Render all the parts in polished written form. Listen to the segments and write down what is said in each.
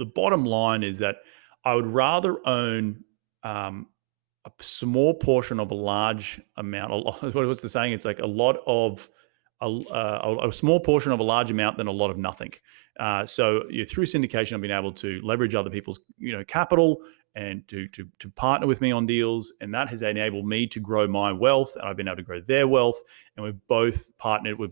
the bottom line is that I would rather own a small portion of a large amount. What's the saying? It's like a lot of a small portion of a large amount than a lot of nothing. So through syndication, I've been able to leverage other people's capital and to partner with me on deals, and that has enabled me to grow my wealth, and I've been able to grow their wealth, and we've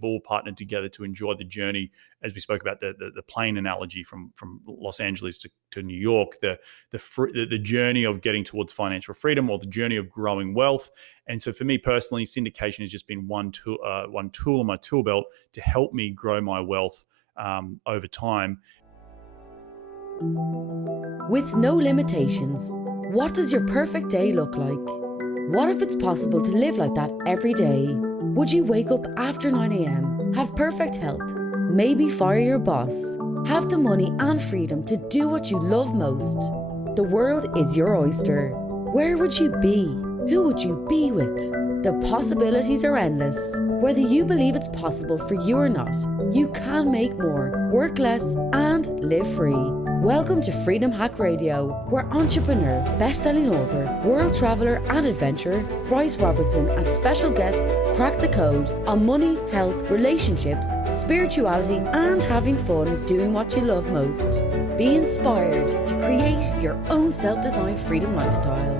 all partnered together to enjoy the journey. As we spoke about the plane analogy from Los Angeles to New York, the journey of getting towards financial freedom, or the journey of growing wealth. And so for me personally, syndication has just been one tool in my tool belt to help me grow my wealth over time. With no limitations, what does your perfect day look like? What if it's possible to live like that every day? Would you wake up after 9 a.m., have perfect health, maybe fire your boss, have the money and freedom to do what you love most? The world is your oyster. Where would you be? Who would you be with? The possibilities are endless. Whether you believe it's possible for you or not, you can make more, work less, and live free. Welcome to Freedom Hack Radio, where entrepreneur, best-selling author, world traveler and adventurer, Bryce Robertson and special guests crack the code on money, health, relationships, spirituality, and having fun doing what you love most. Be inspired to create your own self-designed freedom lifestyle.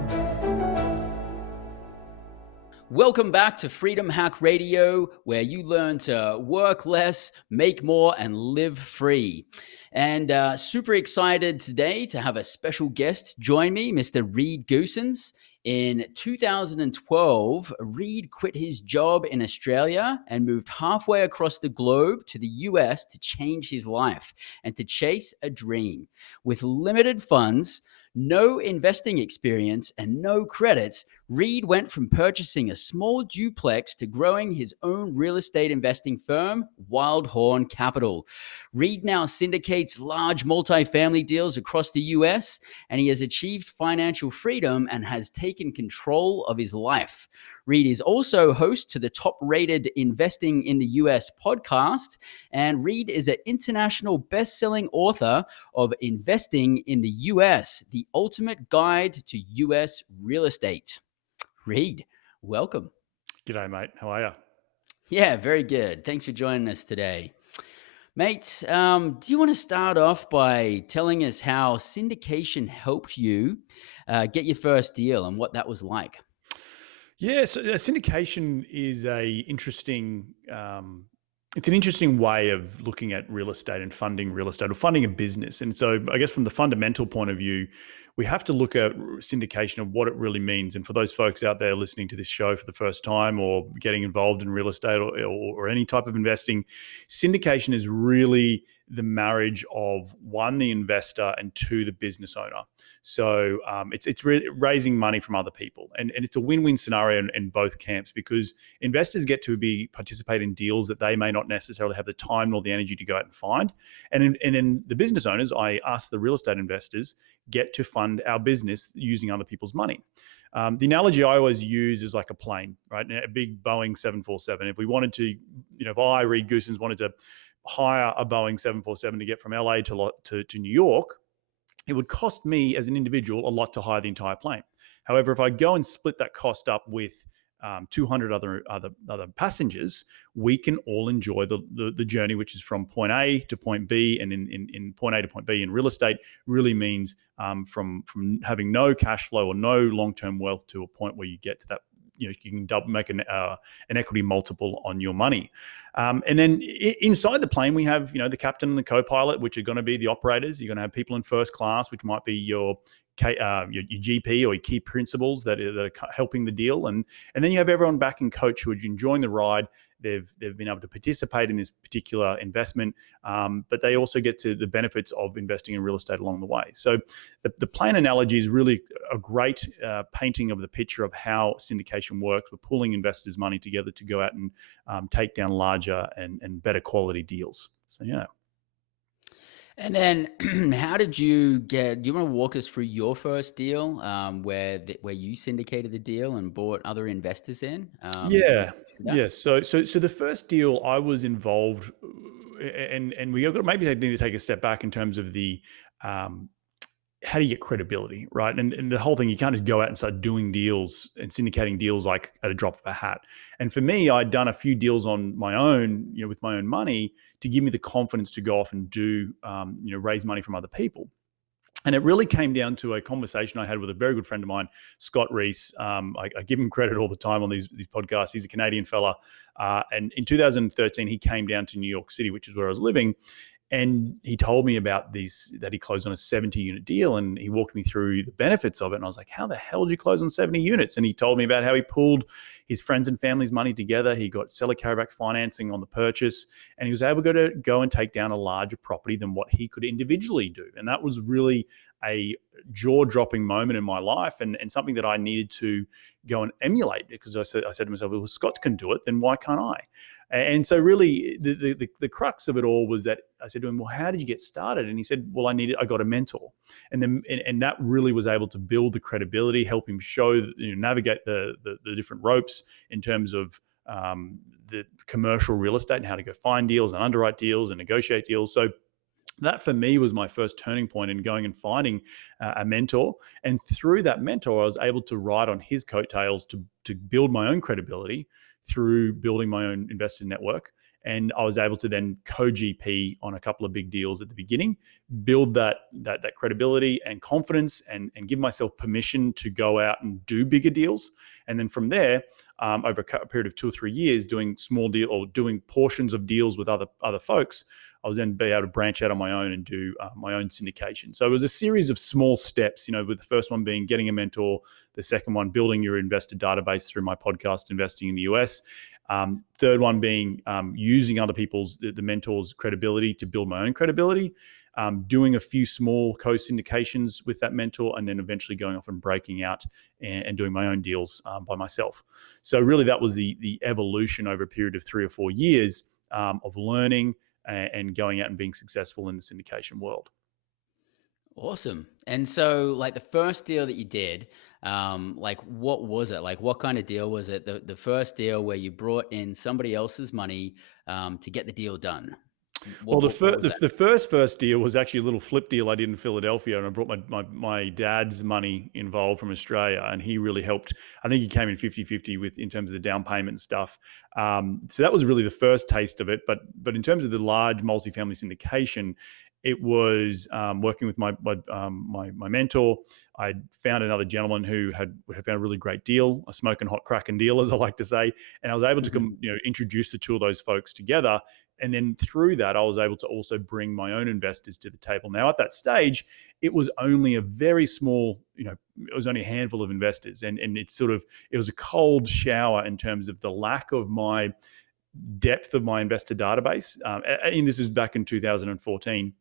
Welcome back to Freedom Hack Radio, where you learn to work less, make more, and live free. And super excited today to have a special guest join me, Mr. Reed Goossens. In 2012, Reed quit his job in Australia and moved halfway across the globe to the US to change his life and to chase a dream. With limited funds, no investing experience, and no credit, Reed went from purchasing a small duplex to growing his own real estate investing firm, Wildhorn Capital. Reed now syndicates large multifamily deals across the US, and he has achieved financial freedom and has taken control of his life. Reed is also host to the top-rated Investing in the US podcast, and Reed is an international best-selling author of Investing in the US, the ultimate guide to US real estate. Reed, welcome. G'day, mate. How are you? Yeah, very good. Thanks for joining us today. Mate, do you want to start off by telling us how syndication helped you get your first deal and what that was like? Yeah, so syndication is it's an interesting way of looking at real estate and funding real estate, or funding a business. And so I guess from the fundamental point of view, we have to look at syndication and what it really means. And for those folks out there listening to this show for the first time, or getting involved in real estate, or any type of investing, syndication is really the marriage of, one, the investor, and two, the business owner. So it's really raising money from other people, and it's a win-win scenario in both camps, because investors get to participate in deals that they may not necessarily have the time nor the energy to go out and find, and then the business owners, us the real estate investors, get to fund our business using other people's money. The analogy I always use is like a plane, right? A big Boeing 747. If we wanted to, if I, Reed Goossens, wanted to hire a Boeing 747 to get from LA to New York, it would cost me as an individual a lot to hire the entire plane. However, if I go and split that cost up with 200 other passengers, we can all enjoy the journey, which is from point A to point B. And in point A to point B in real estate really means from having no cash flow or no long-term wealth to a point where you get to that, you can make an equity multiple on your money. And then inside the plane, we have, the captain and the co-pilot, which are going to be the operators. You're going to have people in first class, which might be your GP or your key principals that are helping the deal. And then you have everyone back in coach who are enjoying the ride. They've been able to participate in this particular investment, but they also get to the benefits of investing in real estate along the way. So the plane analogy is really a great painting of the picture of how syndication works. We're pulling investors' money together to go out and take down larger and better quality deals. So, yeah. And then how did you do you want to walk us through your first deal where you syndicated the deal and brought other investors in? Yeah. So the first deal I was involved, and we maybe need to take a step back in terms of the um, how do you get credibility, right? And the whole thing, you can't just go out and start doing deals and syndicating deals like at a drop of a hat. And for me, I'd done a few deals on my own, with my own money to give me the confidence to go off and do, raise money from other people. And it really came down to a conversation I had with a very good friend of mine, Scott Reese. I give him credit all the time on these podcasts. He's a Canadian fella. And in 2013, he came down to New York City, which is where I was living. And he told me about that he closed on a 70-unit deal, and he walked me through the benefits of it. And I was like, how the hell did you close on 70 units? And he told me about how he pulled his friends and family's money together. He got seller carryback financing on the purchase, and he was able to go and take down a larger property than what he could individually do. And that was really a jaw-dropping moment in my life, and something that I needed to go and emulate, because I said to myself, well, if Scott can do it, then why can't I? And so really the crux of it all was that I said to him, well, how did you get started? And he said, well, I got a mentor. And then, and that really was able to build the credibility, help him show, navigate the different ropes in terms of the commercial real estate and how to go find deals and underwrite deals and negotiate deals. So that for me was my first turning point in going and finding a mentor. And through that mentor, I was able to ride on his coattails to build my own credibility through building my own investor network. And I was able to then co-GP on a couple of big deals at the beginning, build that credibility and confidence, and give myself permission to go out and do bigger deals. And then from there, over a period of 2 or 3 years, doing small deal or doing portions of deals with other folks, I was then be able to branch out on my own and do my own syndication. So it was a series of small steps, with the first one being getting a mentor, the second one building your investor database through my podcast, Investing in the US. Third one being using other people's, the mentors' credibility to build my own credibility, doing a few small co-syndications with that mentor, and then eventually going off and breaking out and doing my own deals by myself. So really that was the evolution over a period of 3 or 4 years of learning and going out and being successful in the syndication world. Awesome. And so like the first deal that you did, like what was it? Like what kind of deal was it? The first deal where you brought in somebody else's money to get the deal done? Well, the first deal was actually a little flip deal I did in Philadelphia, and I brought my dad's money involved from Australia, and he really helped. I think he came in 50-50 in terms of the down payment and stuff. So that was really the first taste of it. But in terms of the large multifamily syndication, it was working with my mentor. I found another gentleman who had found a really great deal, a smoking hot cracking deal, as I like to say, and I was able to introduce the two of those folks together. And then through that, I was able to also bring my own investors to the table. Now, at that stage, it was only a very small, it was only a handful of investors, and it was a cold shower in terms of the lack of my depth of my investor database. And this is back in 2014.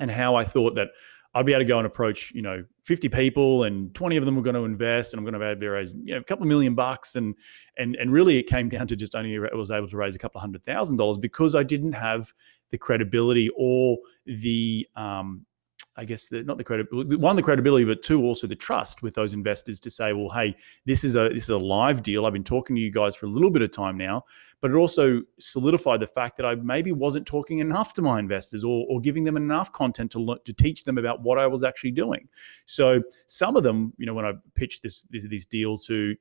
And how I thought that I'd be able to go and approach, 50 people, and 20 of them were going to invest, and I'm going to be able to raise, a couple of $1 million. And really it came down to just only I was able to raise a couple of $100,000 because I didn't have the credibility or the, not the credibility, one, the credibility, but two, also the trust with those investors to say, well, hey, this is a live deal. I've been talking to you guys for a little bit of time now, but it also solidified the fact that I maybe wasn't talking enough to my investors or giving them enough content to teach them about what I was actually doing. So some of them, when I pitched this deal to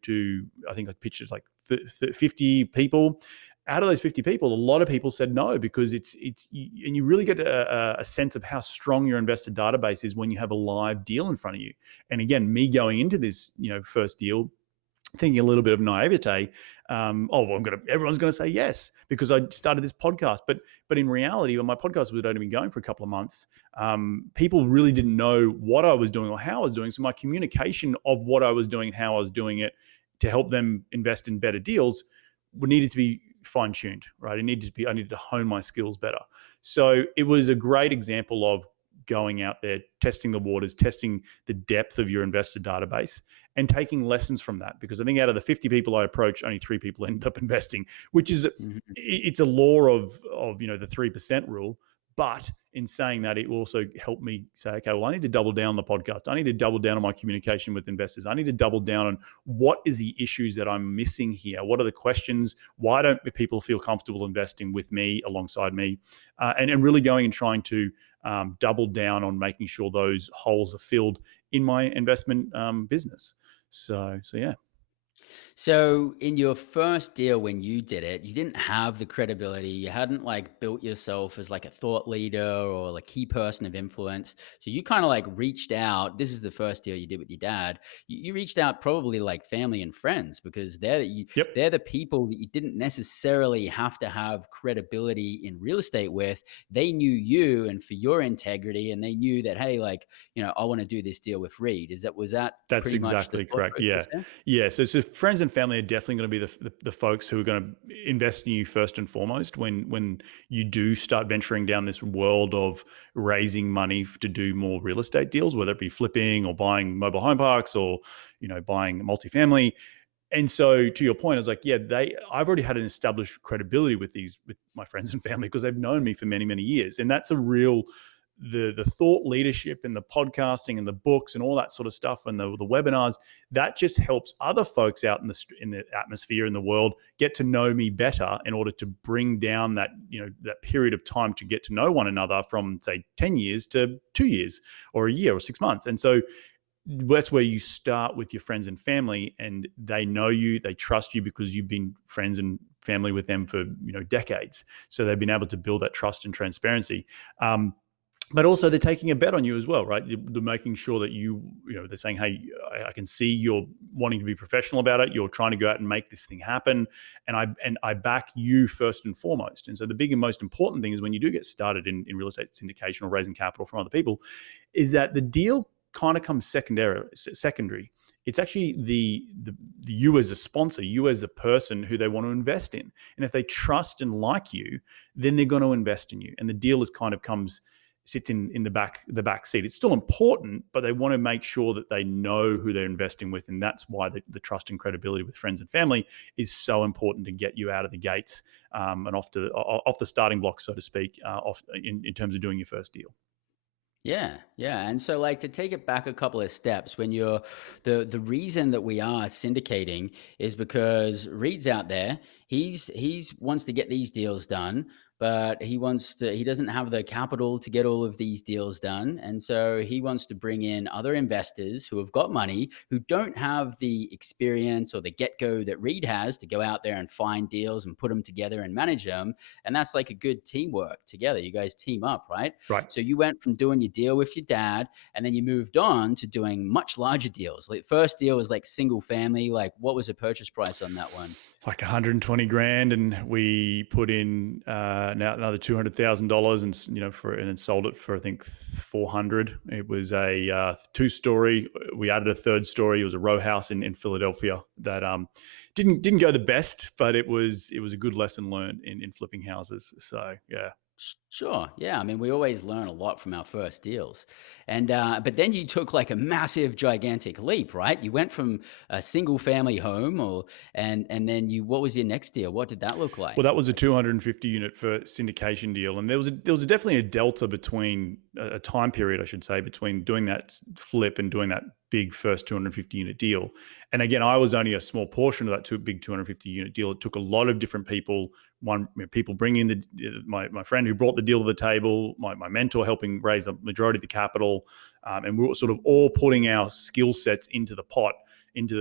I think I pitched it like 50 people. Out of those 50 people, a lot of people said no, because and you really get a sense of how strong your investor database is when you have a live deal in front of you. And again, me going into this, first deal, thinking a little bit of naivete, everyone's going to say yes because I started this podcast. But in reality, when my podcast was only been going for a couple of months, people really didn't know what I was doing or how I was doing. So my communication of what I was doing and how I was doing it to help them invest in better deals needed to be fine-tuned, right? I needed to hone my skills better. So it was a great example of going out there, testing the waters, testing the depth of your investor database, and taking lessons from that. Because I think out of the 50 people I approached, only 3 people ended up investing, which is it's a law of the 3% rule. But in saying that, it will also help me say, okay, well, I need to double down on the podcast. I need to double down on my communication with investors. I need to double down on what is the issues that I'm missing here? What are the questions? Why don't people feel comfortable investing with me, alongside me? And really going and trying to double down on making sure those holes are filled in my investment business. So yeah. So in your first deal when you did it, you didn't have the credibility. You hadn't like built yourself as like a thought leader or a key person of influence. So you kind of like reached out. This is the first deal you did with your dad. You reached out probably like family and friends because Yep. they're the people that you didn't necessarily have to have credibility in real estate with. They knew you and for your integrity, and they knew that, hey, like, I want to do this deal with Reed. Was that That's pretty much the exactly thought correct. Yeah. process there? Yeah. So friends and family are definitely going to be the folks who are going to invest in you first and foremost when you do start venturing down this world of raising money to do more real estate deals, whether it be flipping or buying mobile home parks or, buying multifamily. And so to your point, I was like, yeah, I've already had an established credibility with my friends and family because they've known me for many, many years. And that's a real, the thought leadership and the podcasting and the books and all that sort of stuff and the webinars, that just helps other folks out in the atmosphere in the world get to know me better in order to bring down that, that period of time to get to know one another from say 10 years to 2 years or a year or 6 months. And so that's where you start with your friends and family, and they know you, they trust you because you've been friends and family with them for decades. So they've been able to build that trust and transparency. But also they're taking a bet on you as well, right? They're making sure that they're saying, hey, I can see you're wanting to be professional about it. You're trying to go out and make this thing happen. And I back you first and foremost. And so the big and most important thing is when you do get started in real estate syndication or raising capital from other people, is that the deal kind of comes secondary. It's actually the you as a sponsor, you as a person who they want to invest in. And if they trust and like you, then they're going to invest in you. And the deal is kind of sits in the back seat. It's still important, but they want to make sure that they know who they're investing with. And that's why the trust and credibility with friends and family is so important to get you out of the gates and off the starting block, so to speak, in terms of doing your first deal. Yeah, yeah. And so like to take it back a couple of steps, when you're the reason that we are syndicating is because Reed's out there. He's wants to get these deals done, but he doesn't have the capital to get all of these deals done. And so he wants to bring in other investors who have got money, who don't have the experience or the get-go that Reed has to go out there and find deals and put them together and manage them. And that's like a good teamwork together. You guys team up, right? Right. So you went from doing your deal with your dad, and then you moved on to doing much larger deals. Like first deal was like single family. Like what was the purchase price on that one? Like 120 grand, and we put in now another $200,000, and then sold it for I think 400. It was a 2-story. We added a 3rd story. It was a row house in Philadelphia that didn't go the best, but it was a good lesson learned in flipping houses. So yeah. Sure. Yeah. I mean, we always learn a lot from our first deals. And, but then you took like a massive, gigantic leap, right? You went from a single family home and then what was your next deal? What did that look like? Well, that was a 250 unit for syndication deal. And there was definitely a delta between a time period, I should say, between doing that flip and doing that big first 250 unit deal. And again, I was only a small portion of that big 250 unit deal. It took a lot of different people. People bringing my friend who brought the deal to the table, my mentor helping raise the majority of the capital, and we were sort of all putting our skill sets into the pot, into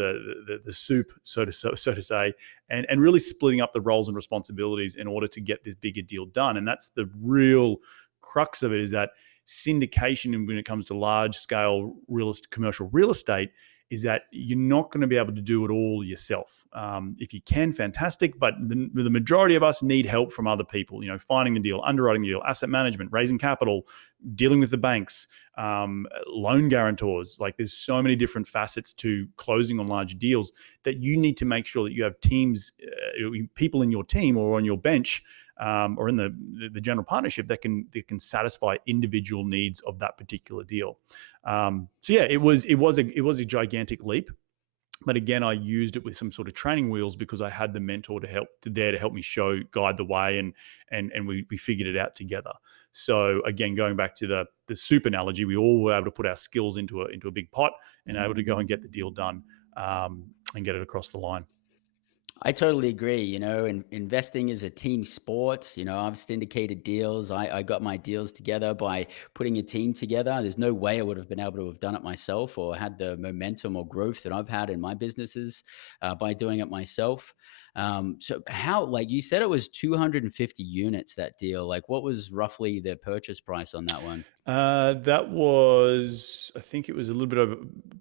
the soup, so to say, and really splitting up the roles and responsibilities in order to get this bigger deal done. And that's the real crux of it, is that syndication, when it comes to large scale commercial real estate, is that you're not going to be able to do it all yourself. If you can, fantastic, but the majority of us need help from other people, finding the deal, underwriting the deal, asset management, raising capital, dealing with the banks, loan guarantors. Like there's so many different facets to closing on large deals that you need to make sure that you have teams, people in your team or on your bench, or in the general partnership that can satisfy individual needs of that particular deal. So yeah, it was a gigantic leap. But again, I used it with some sort of training wheels because I had the mentor to help me guide the way, and we figured it out together. So again, going back to the soup analogy, we all were able to put our skills into a big pot and able to go and get the deal done, and get it across the line. I totally agree. Investing is a team sport. I've syndicated deals. I got my deals together by putting a team together. There's no way I would have been able to have done it myself or had the momentum or growth that I've had in my businesses by doing it myself. So how, like you said, it was 250 units, that deal. Like, what was roughly the purchase price on that one? That was, I think it was a little bit over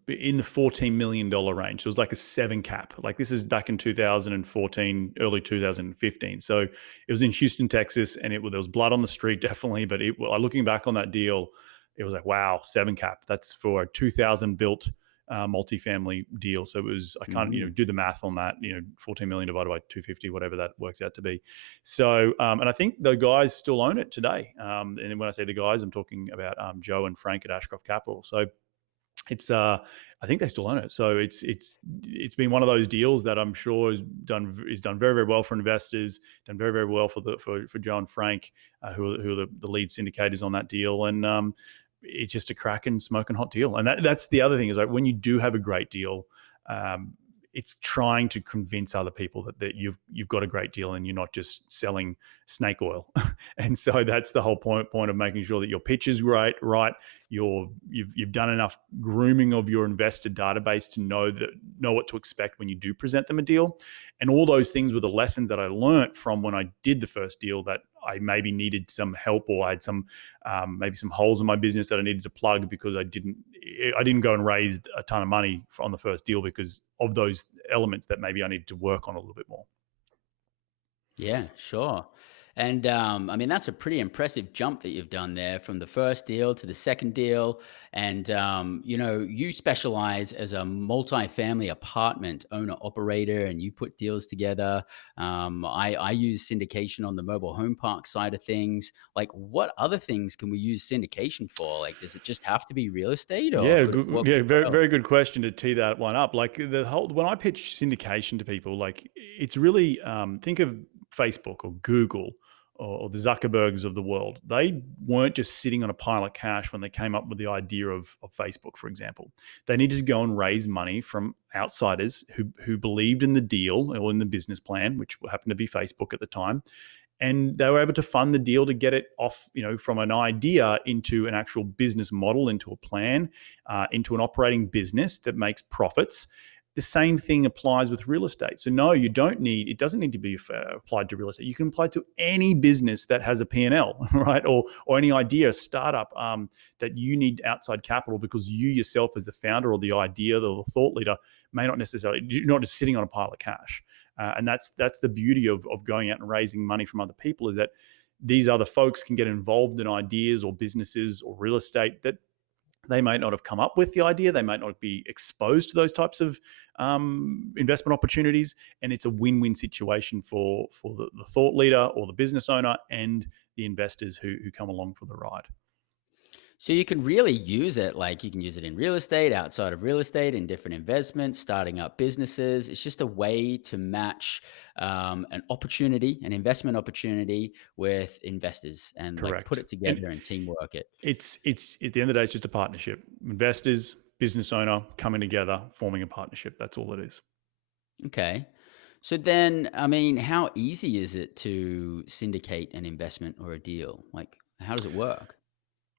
in the $14 million range. So it was like a seven cap. Like this is back in 2014, early 2015. So it was in Houston, Texas, and there was blood on the street, definitely. But looking back on that deal, it was like, wow, seven cap. That's for a 2000 built multifamily deal. So it was, I can't, Mm. do the math on that, 14 million divided by 250, whatever that works out to be. So, and I think the guys still own it today. And when I say the guys, I'm talking about Joe and Frank at Ashcroft Capital. So it's, I think they still own it. So it's been one of those deals that I'm sure is done very, very well for investors, done very, very well for Joe and Frank, who are the lead syndicators on that deal. And it's just a cracking, smoking hot deal. And that's the other thing is, like, when you do have a great deal, it's trying to convince other people that you've got a great deal and you're not just selling snake oil. And so that's the whole point of making sure that your pitch is right. You've done enough grooming of your investor database to know what to expect when you do present them a deal. And all those things were the lessons that I learned from when I did the first deal, that I maybe needed some help, or I had maybe some holes in my business that I needed to plug because I didn't go and raise a ton of money on the first deal because of those elements that maybe I needed to work on a little bit more. Yeah, sure. And I mean, that's a pretty impressive jump that you've done there from the first deal to the second deal. And, you specialize as a multifamily apartment owner operator, and you put deals together. I use syndication on the mobile home park side of things. Like, what other things can we use syndication for? Like, does it just have to be real estate, or Yeah, what very, else? very good question to tee that one up. Like when I pitch syndication to people, like it's really, think of Facebook or Google or the Zuckerbergs of the world. They weren't just sitting on a pile of cash when they came up with the idea of Facebook, for example. They needed to go and raise money from outsiders who believed in the deal or in the business plan, which happened to be Facebook at the time, and they were able to fund the deal to get it off, from an idea into an actual business model, into a plan, into an operating business that makes profits. The same thing applies with real estate. So no, it doesn't need to be applied to real estate. You can apply to any business that has a P&L, right? Or any idea, startup, that you need outside capital because you yourself as the founder or the idea or the thought leader may not necessarily, you're not just sitting on a pile of cash. And that's the beauty of going out and raising money from other people, is that these other folks can get involved in ideas or businesses or real estate that they might not have come up with the idea. They might not be exposed to those types of investment opportunities. And it's a win-win situation for the thought leader or the business owner and the investors who come along for the ride. So you can really use it, like you can use it in real estate, outside of real estate, in different investments, starting up businesses. It's just a way to match an opportunity, an investment opportunity, with investors, and like put Correct. it together and teamwork it. It's at the end of the day, it's just a partnership. Investors, business owner coming together, forming a partnership. That's all it is. Okay. So then, I mean, how easy is it to syndicate an investment or a deal? Like, how does it work?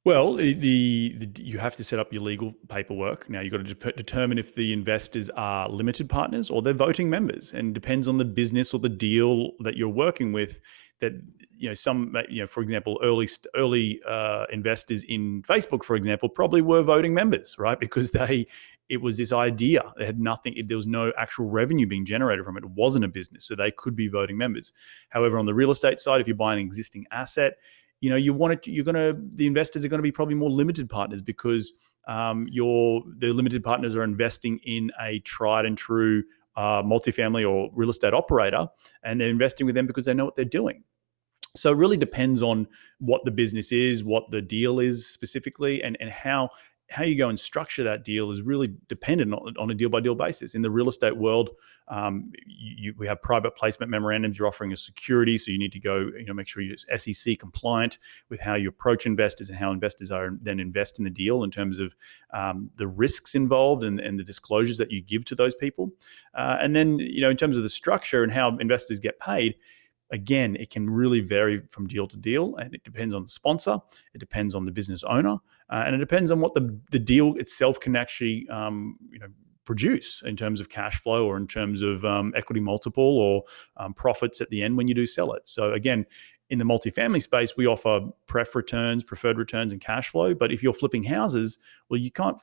Well, you have to set up your legal paperwork. Now you've got to determine if the investors are limited partners or they're voting members, and depends on the business or the deal that you're working with. That for example, early investors in Facebook, for example, probably were voting members, right? Because it was this idea. They had nothing. There was no actual revenue being generated from it. It wasn't a business, so they could be voting members. However, on the real estate side, if you're buying an existing asset, the investors are going to be probably more limited partners, because the limited partners are investing in a tried and true multifamily or real estate operator, and they're investing with them because they know what they're doing. So it really depends on what the business is, what the deal is specifically, and how how you go and structure that deal is really dependent on a deal by deal basis. In the real estate world, we have private placement memorandums. You're offering a security, so you need to go, make sure you're SEC compliant with how you approach investors and how investors are then invest in the deal in terms of the risks involved and the disclosures that you give to those people. And then, in terms of the structure and how investors get paid, again, it can really vary from deal to deal, and it depends on the sponsor, it depends on the business owner, and it depends on what the deal itself can actually, produce in terms of cash flow or in terms of equity multiple or profits at the end when you do sell it. So again, in the multifamily space, we offer preferred returns, and cash flow. But if you're flipping houses, well, you can't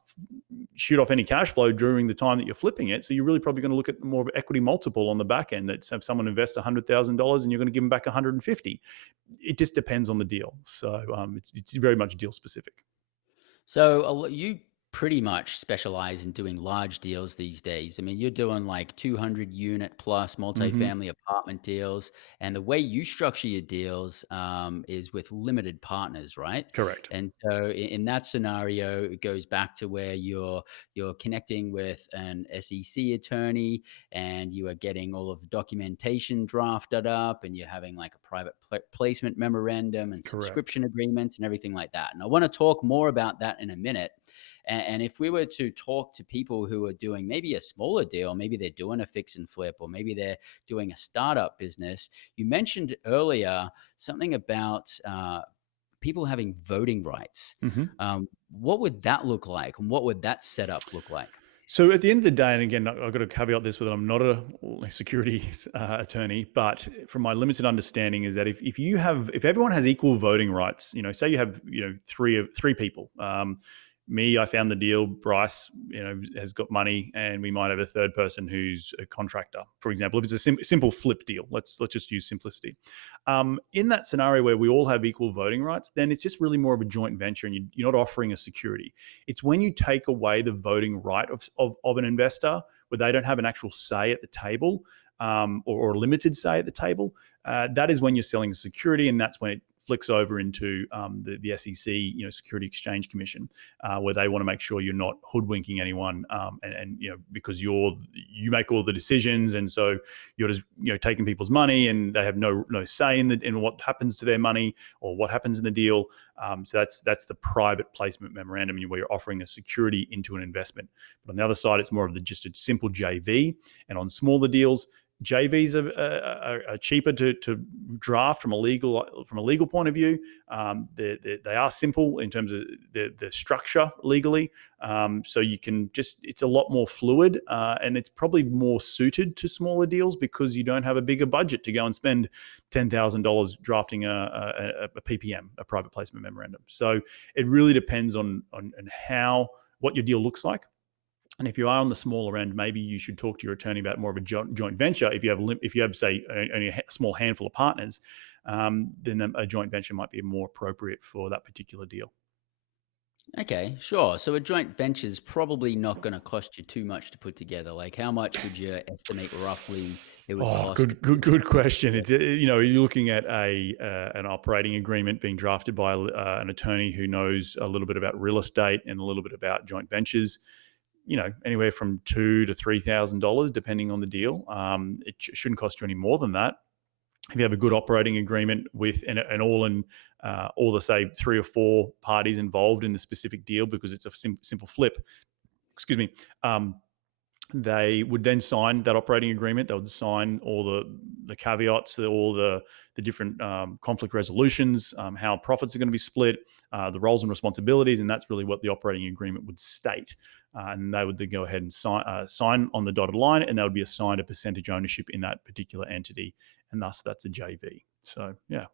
shoot off any cash flow during the time that you're flipping it. So you're really probably going to look at more of an equity multiple on the back end. That's if someone invests $100,000 and you're going to give them back 150. It just depends on the deal. So it's very much deal specific. So you pretty much specialize in doing large deals these days. I mean, you're doing like 200 unit plus Mm-hmm. multifamily apartment deals, and the way you structure your deals is with limited partners, right? Correct. And so in that scenario, it goes back to where you're connecting with an SEC attorney, and you are getting all of the documentation drafted up, and you're having like a private placement memorandum and Correct. subscription agreements and everything like that. And I want to talk more about that in a minute. And if we were to talk to people who are doing maybe a smaller deal, maybe they're doing a fix and flip, or maybe they're doing a startup business, you mentioned earlier something about people having voting rights. Mm-hmm. What would that look like? And what would that setup look like? So at the end of the day, and again, I've got to caveat this with I'm not a securities attorney, but from my limited understanding is that if everyone has equal voting rights, say you have three people, me, I found the deal. Bryce, has got money, and we might have a third person who's a contractor, for example. If it's a simple flip deal, let's just use simplicity. In that scenario where we all have equal voting rights, then it's just really more of a joint venture, and you're not offering a security. It's when you take away the voting right of an investor, where they don't have an actual say at the table, or a limited say at the table. That is when you're selling a security, and that's when it flicks over into the SEC, Security Exchange Commission, where they want to make sure you're not hoodwinking anyone, and because you make all the decisions, and so you're just taking people's money, and they have no say in what happens to their money or what happens in the deal. So that's the private placement memorandum, where you're offering a security into an investment. But on the other side, it's more of just a simple JV, and on smaller deals, JVs are cheaper to draft from a legal point of view. They are simple in terms of the structure legally, so you can it's a lot more fluid, and it's probably more suited to smaller deals because you don't have a bigger budget to go and spend $10,000 drafting a PPM, a private placement memorandum. So it really depends on what your deal looks like. And if you are on the smaller end, maybe you should talk to your attorney about more of a joint venture. If you have say only a small handful of partners, then a joint venture might be more appropriate for that particular deal. Okay, sure. So a joint venture is probably not going to cost you too much to put together. Like, how much would you estimate roughly it would Oh, cost to put it good together? question. It's you're looking at an operating agreement being drafted by an attorney who knows a little bit about real estate and a little bit about joint ventures. Anywhere from $2,000 to $3,000, depending on the deal. It shouldn't cost you any more than that. If you have a good operating agreement with all the say 3 or 4 parties involved in the specific deal, because it's a simple flip. Excuse me. They would then sign that operating agreement. They would sign all the caveats, all the different conflict resolutions, how profits are going to be split, the roles and responsibilities, and that's really what the operating agreement would state. And they would then go ahead and sign on the dotted line, and they would be assigned a percentage ownership in that particular entity, and thus that's a JV. So yeah.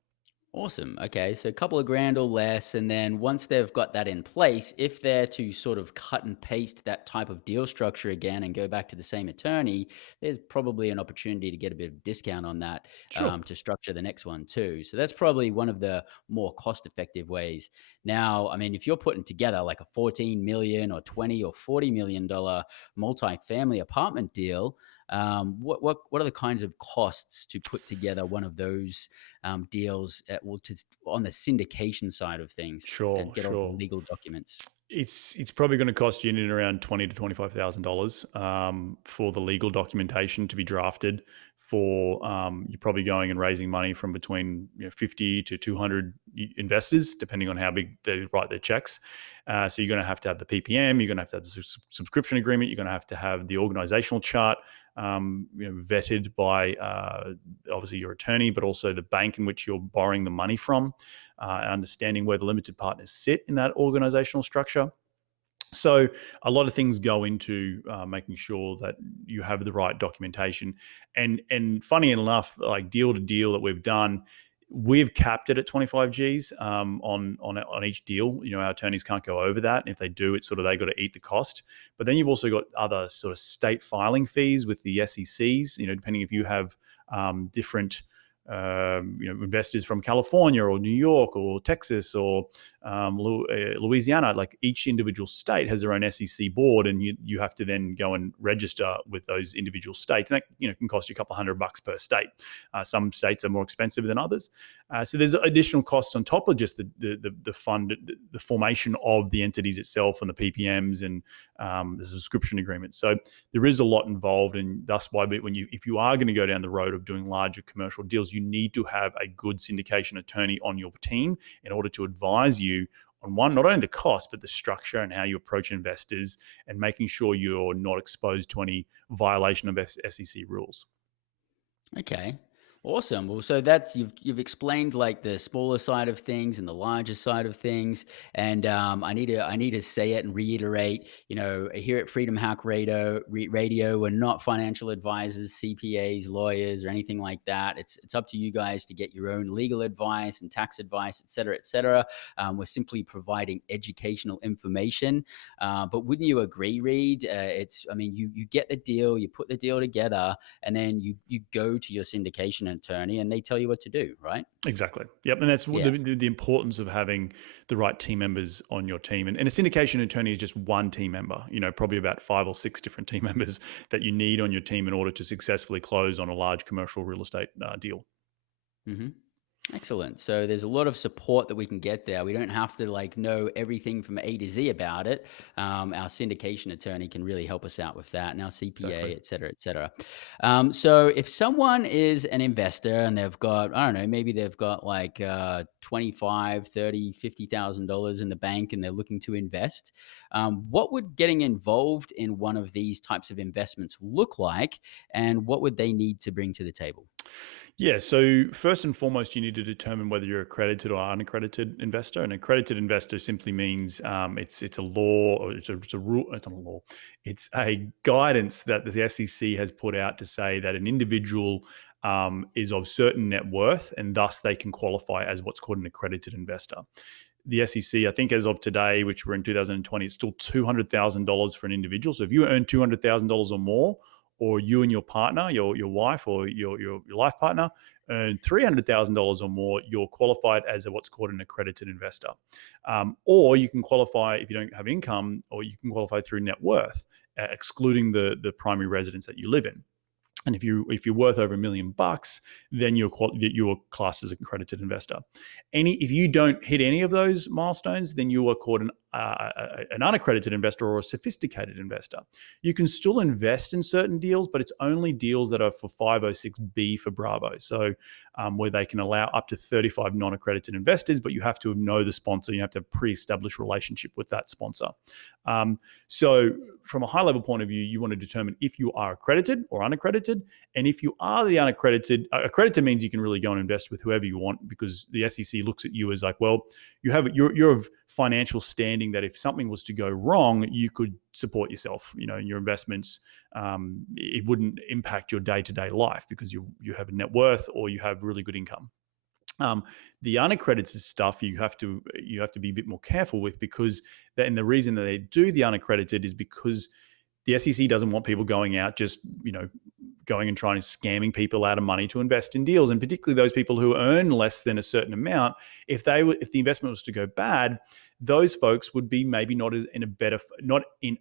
Awesome. Okay. So a couple of grand or less. And then once they've got that in place, if they're to sort of cut and paste that type of deal structure again and go back to the same attorney, there's probably an opportunity to get a bit of discount on that, Sure. to structure the next one too. So that's probably one of the more cost effective ways. Now, I mean, if you're putting together like a 14 million or 20 or $40 million multifamily apartment deal, what are the kinds of costs to put together one of those deals on the syndication side of things Sure, and get all the sure. legal documents? It's probably going to cost you in and around $20,000 to $25,000 for the legal documentation to be drafted. You're probably going and raising money from between 50 to 200 investors, depending on how big they write their checks. So you're going to have the PPM, you're going to have the subscription agreement, you're going to have the organizational chart, vetted by obviously your attorney, but also the bank in which you're borrowing the money from, and understanding where the limited partners sit in that organizational structure. So a lot of things go into making sure that you have the right documentation. And funny enough, like deal to deal that we've done, we've capped it at 25 Gs on each deal. Our attorneys can't go over that. And if they do, it's sort of they got to eat the cost. But then you've also got other sort of state filing fees with the SECs. Depending if you have different investors from California or New York or Texas or Louisiana. Like each individual state has their own SEC board, and you have to then go and register with those individual states, and that can cost you a couple $100 per state. Some states are more expensive than others, so there's additional costs on top of just the fund, the formation of the entities itself, and the PPMs and the subscription agreements. So there is a lot involved, and that's why if you are going to go down the road of doing larger commercial deals, you need to have a good syndication attorney on your team in order to advise you on not only the cost, but the structure and how you approach investors, and making sure you're not exposed to any violation of SEC rules. Okay. Awesome. Well, so that's you've explained like the smaller side of things and the larger side of things, and I need to say it and reiterate. Here at Freedom Hack Radio, we're not financial advisors, CPAs, lawyers, or anything like that. It's up to you guys to get your own legal advice and tax advice, et cetera, et cetera. We're simply providing educational information. But wouldn't you agree, Reed? You get the deal, you put the deal together, and then you go to your syndication attorney and they tell you what to do, right? Exactly. Yep. And that's Yeah. the importance of having the right team members on your team. And a syndication attorney is just one team member, probably about 5 or 6 different team members that you need on your team in order to successfully close on a large commercial real estate deal. hmm Excellent. So there's a lot of support that we can get there. We don't have to know everything from A to Z about it. Our syndication attorney can really help us out with that, and our CPA, Exactly. et cetera, et cetera. So if someone is an investor and they've got, I don't know, maybe they've got 25, 30, $50,000 in the bank and they're looking to invest, what would getting involved in one of these types of investments look like, and what would they need to bring to the table? Yeah. So first and foremost, you need to determine whether you're accredited or unaccredited investor. An accredited investor simply means it's a law, or it's a rule. It's not a law. It's a guidance that the SEC has put out to say that an individual is of certain net worth, and thus they can qualify as what's called an accredited investor. The SEC, I think, as of today, which we're in 2020, it's still $200,000 for an individual. So if you earn $200,000 or more, or you and your partner, your wife or your life partner earn $300,000 or more, you're qualified as what's called an accredited investor. Or you can qualify if you don't have income, or you can qualify through net worth, excluding the primary residence that you live in. And if you're worth over $1 million, then you're classed as an accredited investor. If you don't hit any of those milestones, then you are called an unaccredited investor or a sophisticated investor. You can still invest in certain deals, but it's only deals that are for 506B for Bravo. So where they can allow up to 35 non-accredited investors, but you have to know the sponsor. You have to have a pre-established relationship with that sponsor. So from a high level point of view, you want to determine if you are accredited or unaccredited. And if you are the unaccredited, accredited means you can really go and invest with whoever you want, because the SEC looks at you as like, well, you're of financial standing that if something was to go wrong, you could support yourself, your investments. It wouldn't impact your day-to-day life because you have a net worth or you have really good income. The unaccredited stuff you have to be a bit more careful with, because and the reason that they do the unaccredited is because the SEC doesn't want people going out just going and trying to scamming people out of money to invest in deals, and particularly those people who earn less than a certain amount. If the investment was to go bad, those folks would be maybe not in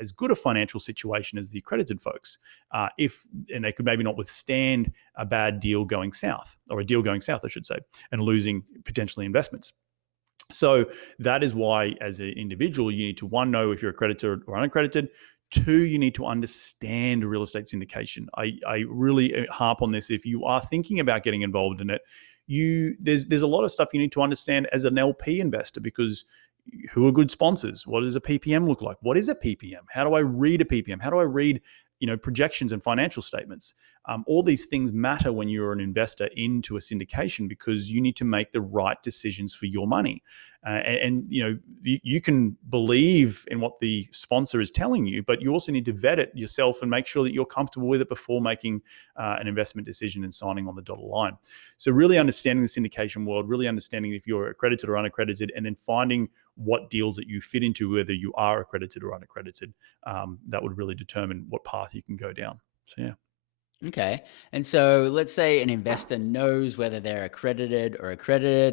as good a financial situation as the accredited folks. And they could maybe not withstand a bad deal going south, or a deal going south, I should say, and losing potentially investments. So that is why, as an individual, you need to, one, know if you're accredited or unaccredited. Two, you need to understand real estate syndication. I really harp on this. If you are thinking about getting involved in it, there's a lot of stuff you need to understand as an LP investor, because who are good sponsors? What does a PPM look like? What is a PPM? How do I read a PPM? How do I read projections and financial statements? All these things matter when you're an investor into a syndication, because you need to make the right decisions for your money. You can believe in what the sponsor is telling you, but you also need to vet it yourself and make sure that you're comfortable with it before making an investment decision and signing on the dotted line. So really understanding the syndication world, really understanding if you're accredited or unaccredited, and then finding what deals that you fit into, whether you are accredited or unaccredited. That would really determine what path you can go down. So yeah. Okay. And so let's say an investor knows whether they're accredited,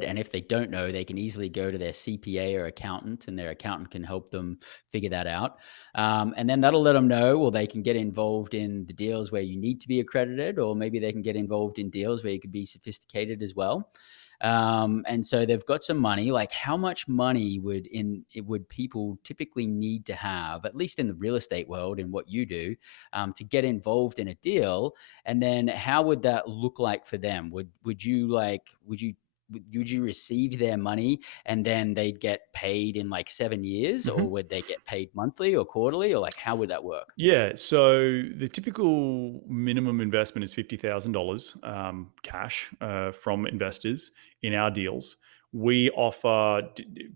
and if they don't know, they can easily go to their CPA or accountant, and their accountant can help them figure that out. And then that'll let them know, well, they can get involved in the deals where you need to be accredited, or maybe they can get involved in deals where you could be sophisticated as well. And so they've got some money. Like, how much money would people typically need to have, at least in the real estate world, in what you do, to get involved in a deal? And then how would that look like for them? Would you receive their money and then they'd get paid in like 7 years, or Mhm. would they get paid monthly or quarterly, or like how would that work? Yeah, so the typical minimum investment is $50,000 cash from investors in our deals. We offer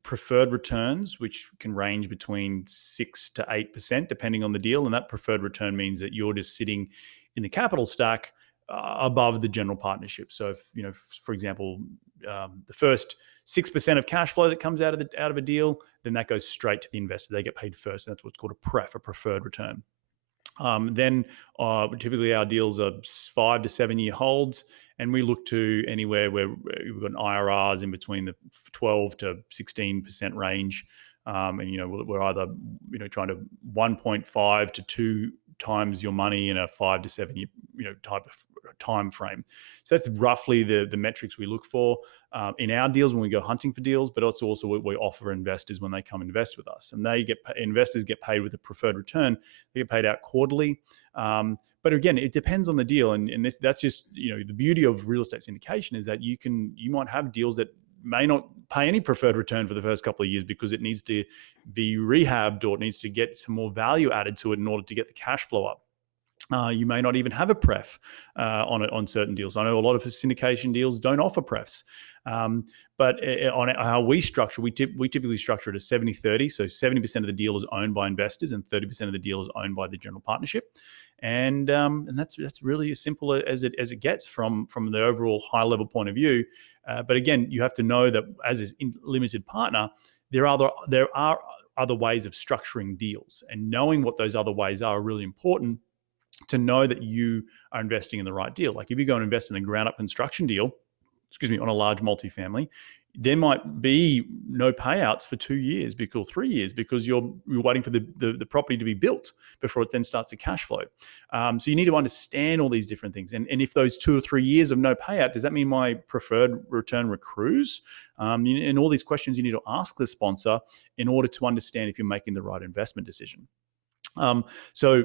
preferred returns, which can range between 6 to 8%, depending on the deal. And that preferred return means that you're just sitting in the capital stack above the general partnership. So, if for example, the first 6% of cash flow that comes out of a deal, then that goes straight to the investor. They get paid first. And that's what's called a preferred return. Then typically our deals are 5 to 7 year holds, and we look to anywhere where we've got IRRs in between the 12 to 16% range. And we're either trying to 1.5 to 2 times your money in a 5 to 7 year type of time frame. So that's roughly the metrics we look for in our deals when we go hunting for deals, but it's also what we offer investors when they come invest with us. And investors get paid with a preferred return. They get paid out quarterly. But again, it depends on the deal, and that's just the beauty of real estate syndication is that you might have deals that may not pay any preferred return for the first couple of years because it needs to be rehabbed, or it needs to get some more value added to it in order to get the cash flow up. You may not even have a pref on certain deals. I know a lot of syndication deals don't offer prefs. But on how we structure, we typically structure it as 70-30. So 70% of the deal is owned by investors and 30% of the deal is owned by the general partnership. And that's really as simple as it gets from the overall high level point of view. But again, you have to know that as a limited partner, there are other ways of structuring deals, and knowing what those other ways are really important to know that you are investing in the right deal. Like if you go and invest in a ground up construction deal, on a large multifamily, there might be no payouts for 2 years, because 3 years, because you're waiting for the property to be built before it then starts to cash flow. So you need to understand all these different things. And if those 2 or 3 years of no payout, does that mean my preferred return recruits? And all these questions you need to ask the sponsor in order to understand if you're making the right investment decision. So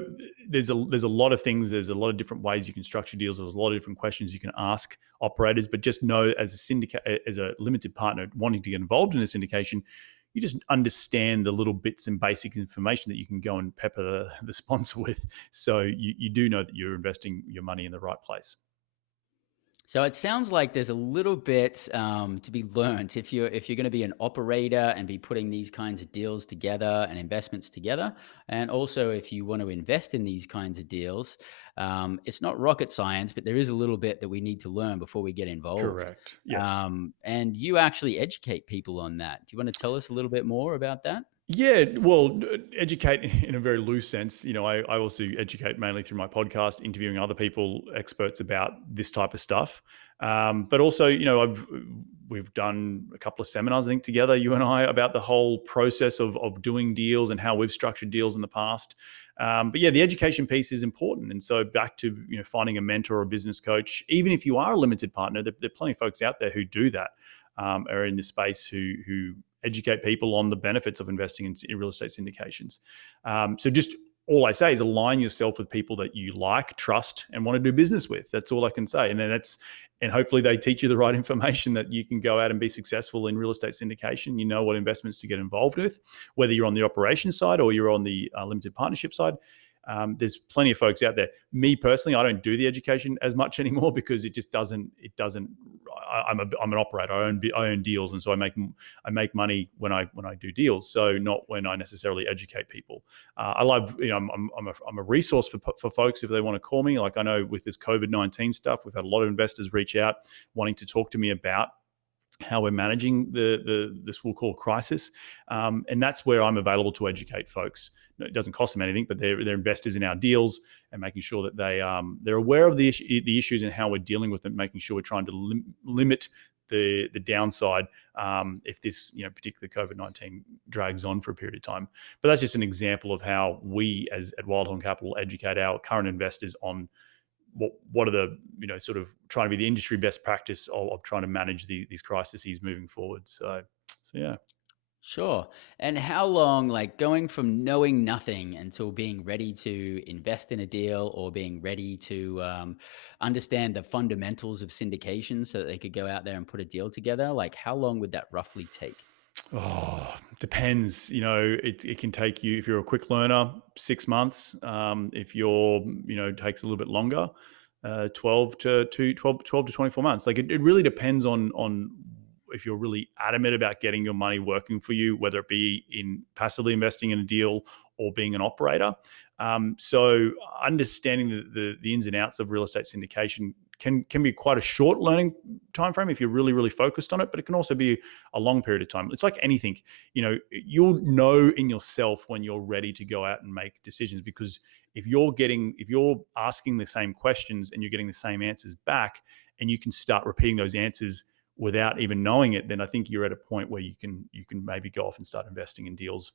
there's a lot of things. There's a lot of different ways you can structure deals. There's a lot of different questions you can ask operators. But just know, as a syndicate, as a limited partner wanting to get involved in a syndication, you just understand the little bits and basic information that you can go and pepper the sponsor with. So you do know that you're investing your money in the right place. So it sounds like there's a little bit to be learned if you're going to be an operator and be putting these kinds of deals together and investments together, and also if you want to invest in these kinds of deals. It's not rocket science, but there is a little bit that we need to learn before we get involved. Correct. Yes. And you actually educate people on that. Do you want to tell us a little bit more about that? Yeah, well, educate in a very loose sense. I also educate mainly through my podcast, interviewing other people, experts about this type of stuff. But also, we've done a couple of seminars, I think, together, you and I, about the whole process of doing deals and how we've structured deals in the past. But yeah, the education piece is important. And so back to finding a mentor or a business coach, even if you are a limited partner, there are plenty of folks out there who do that. are in this space who educate people on the benefits of investing in real estate syndications. So just all I say is align yourself with people that you like, trust, and want to do business with. That's all I can say. And hopefully they teach you the right information that you can go out and be successful in real estate syndication. You know what investments to get involved with, whether you're on the operations side or you're on the limited partnership side. There's plenty of folks out there. Me personally, I don't do the education as much anymore because it just doesn't. I'm an operator. I own deals, and so I make money when I do deals. So not when I necessarily educate people. I love, I'm a resource for folks if they want to call me. Like I know with this COVID-19 stuff, we've had a lot of investors reach out wanting to talk to me about how we're managing this we'll call crisis, and that's where I'm available to educate folks. It doesn't cost them anything, but they're investors in our deals and making sure that they're aware of the issues and how we're dealing with them, making sure we're trying to limit the downside if this particular COVID-19 drags on for a period of time. But that's just an example of how we at Wildhorn Capital educate our current investors on what are the sort of trying to be the industry best practice of trying to manage these crises moving forward. So yeah. Sure. And how long, like going from knowing nothing until being ready to invest in a deal or being ready to understand the fundamentals of syndication so that they could go out there and put a deal together? Like, how long would that roughly take? Oh, depends. It can take you, if you're a quick learner, 6 months. If you're, takes a little bit longer, 12 to 24 months. Like it really depends on if you're really adamant about getting your money working for you, whether it be in passively investing in a deal or being an operator. So understanding the ins and outs of real estate syndication can be quite a short learning time frame if you're really, really focused on it, but it can also be a long period of time. It's like anything, you'll know in yourself when you're ready to go out and make decisions, because if you're asking the same questions and you're getting the same answers back, and you can start repeating those answers without even knowing it, then I think you're at a point where you can maybe go off and start investing in deals,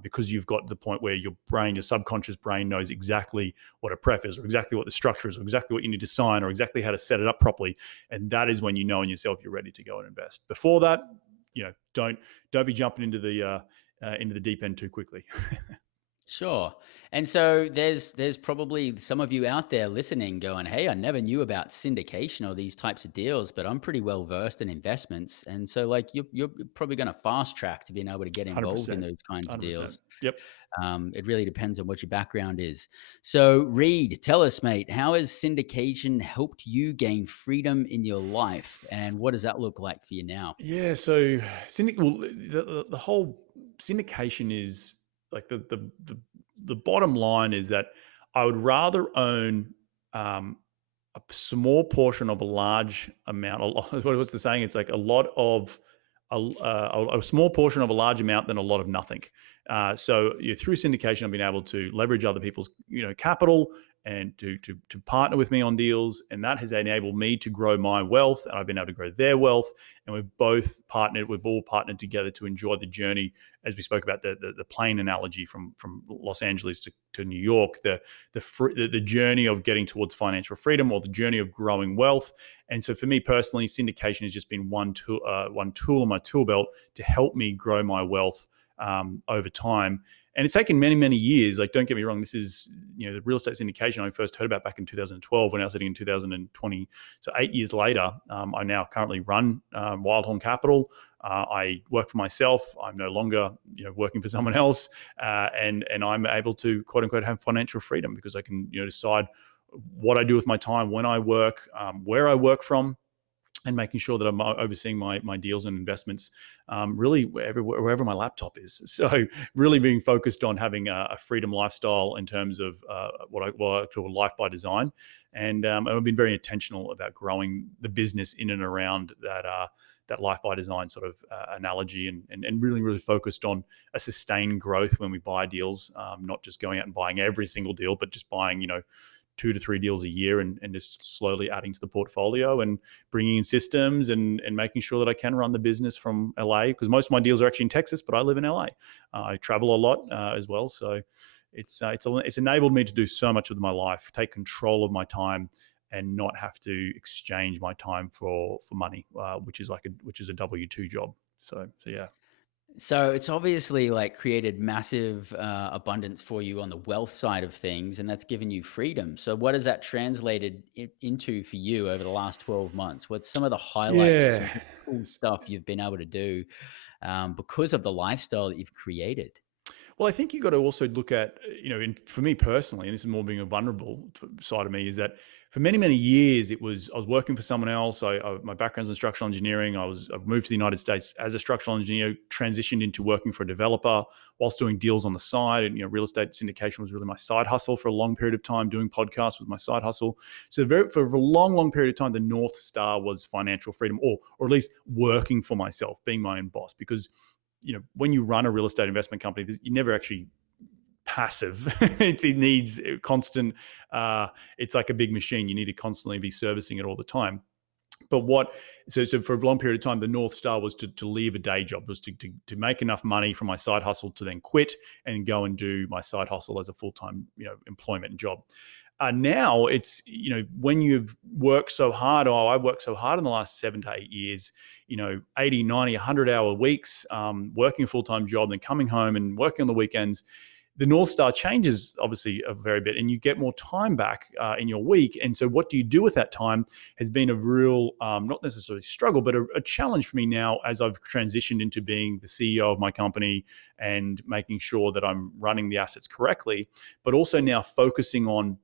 because you've got to the point where your subconscious brain knows exactly what a pref is, or exactly what the structure is, or exactly what you need to sign, or exactly how to set it up properly. And that is when you know in yourself you're ready to go and invest. Before that, don't be jumping into the deep end too quickly. Sure. And so there's probably some of you out there listening going, "Hey, I never knew about syndication or these types of deals, but I'm pretty well versed in investments." And so like you're probably going to fast track to being able to get involved in 100%. those kinds of 100%. deals. Yep. It really depends on what your background is. So Reed, tell us, mate, how has syndication helped you gain freedom in your life, and what does that look like for you now? Yeah, so the whole syndication is like the bottom line is that I would rather own a small portion of a large amount. What's the saying? It's like a small portion of a large amount than a lot of nothing. So through syndication, I've been able to leverage other people's capital and to partner with me on deals, and that has enabled me to grow my wealth, and I've been able to grow their wealth, and we've all partnered together to enjoy the journey. As we spoke about the plane analogy from Los Angeles to New York, the journey of getting towards financial freedom, or the journey of growing wealth. And so for me personally, syndication has just been one tool in my tool belt to help me grow my wealth over time. And it's taken many, many years. Like, don't get me wrong, this is, the real estate syndication I first heard about back in 2012 when I was sitting in 2020. So 8 years later, I now currently run Wildhorn Capital. I work for myself. I'm no longer, working for someone else. And I'm able to, quote unquote, have financial freedom because I can, decide what I do with my time, when I work, where I work from, and making sure that I'm overseeing my deals and investments, really wherever my laptop is. So really being focused on having a freedom lifestyle in terms of what I call life by design. And I've been very intentional about growing the business in and around that life by design sort of analogy, and really, really focused on a sustained growth when we buy deals, not just going out and buying every single deal, but just buying, 2 to 3 deals a year, and just slowly adding to the portfolio and bringing in systems and making sure that I can run the business from LA, because most of my deals are actually in Texas, but I live in LA. I travel a lot as well. So it's enabled me to do so much with my life, take control of my time, and not have to exchange my time for money, which is a W-2 job. So yeah. So it's obviously like created massive abundance for you on the wealth side of things, and that's given you freedom. So what has that translated into for you over the last 12 months? What's some of the highlights of some Yeah. cool stuff you've been able to do because of the lifestyle that you've created? Well, I think you got to also look at, for me personally, and this is more being a vulnerable side of me, is that for many, many years, I was working for someone else. My background's in structural engineering. I've moved to the United States as a structural engineer, transitioned into working for a developer whilst doing deals on the side. And, real estate syndication was really my side hustle for a long period of time. Doing podcasts was my side hustle. So for a long, long period of time, the North Star was financial freedom, or at least working for myself, being my own boss, because when you run a real estate investment company, you're never actually passive. It needs constant. It's like a big machine. You need to constantly be servicing it all the time. But so for a long period of time, the North Star was to leave a day job, was to make enough money from my side hustle to then quit and go and do my side hustle as a full-time employment job. Now it's, when you've worked so hard, I worked so hard in the last 7 to 8 years, 80, 90, 100-hour weeks, working a full-time job, then coming home and working on the weekends. The North Star changes obviously a very bit, and you get more time back in your week. And so what do you do with that time has been a real, not necessarily struggle, but a challenge for me now as I've transitioned into being the CEO of my company and making sure that I'm running the assets correctly, but also now focusing on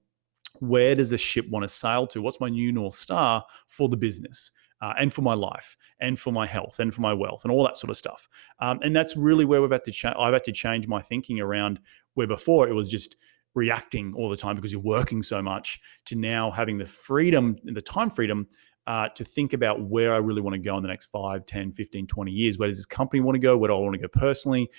where does the ship want to sail to? What's my new North Star for the business and for my life and for my health and for my wealth and all that sort of stuff? And that's really where I've had to change my thinking around, where before it was just reacting all the time because you're working so much, to now having the freedom and the time freedom to think about where I really want to go in the next 5, 10, 15, 20 years. Where does this company want to go? Where do I want to go personally?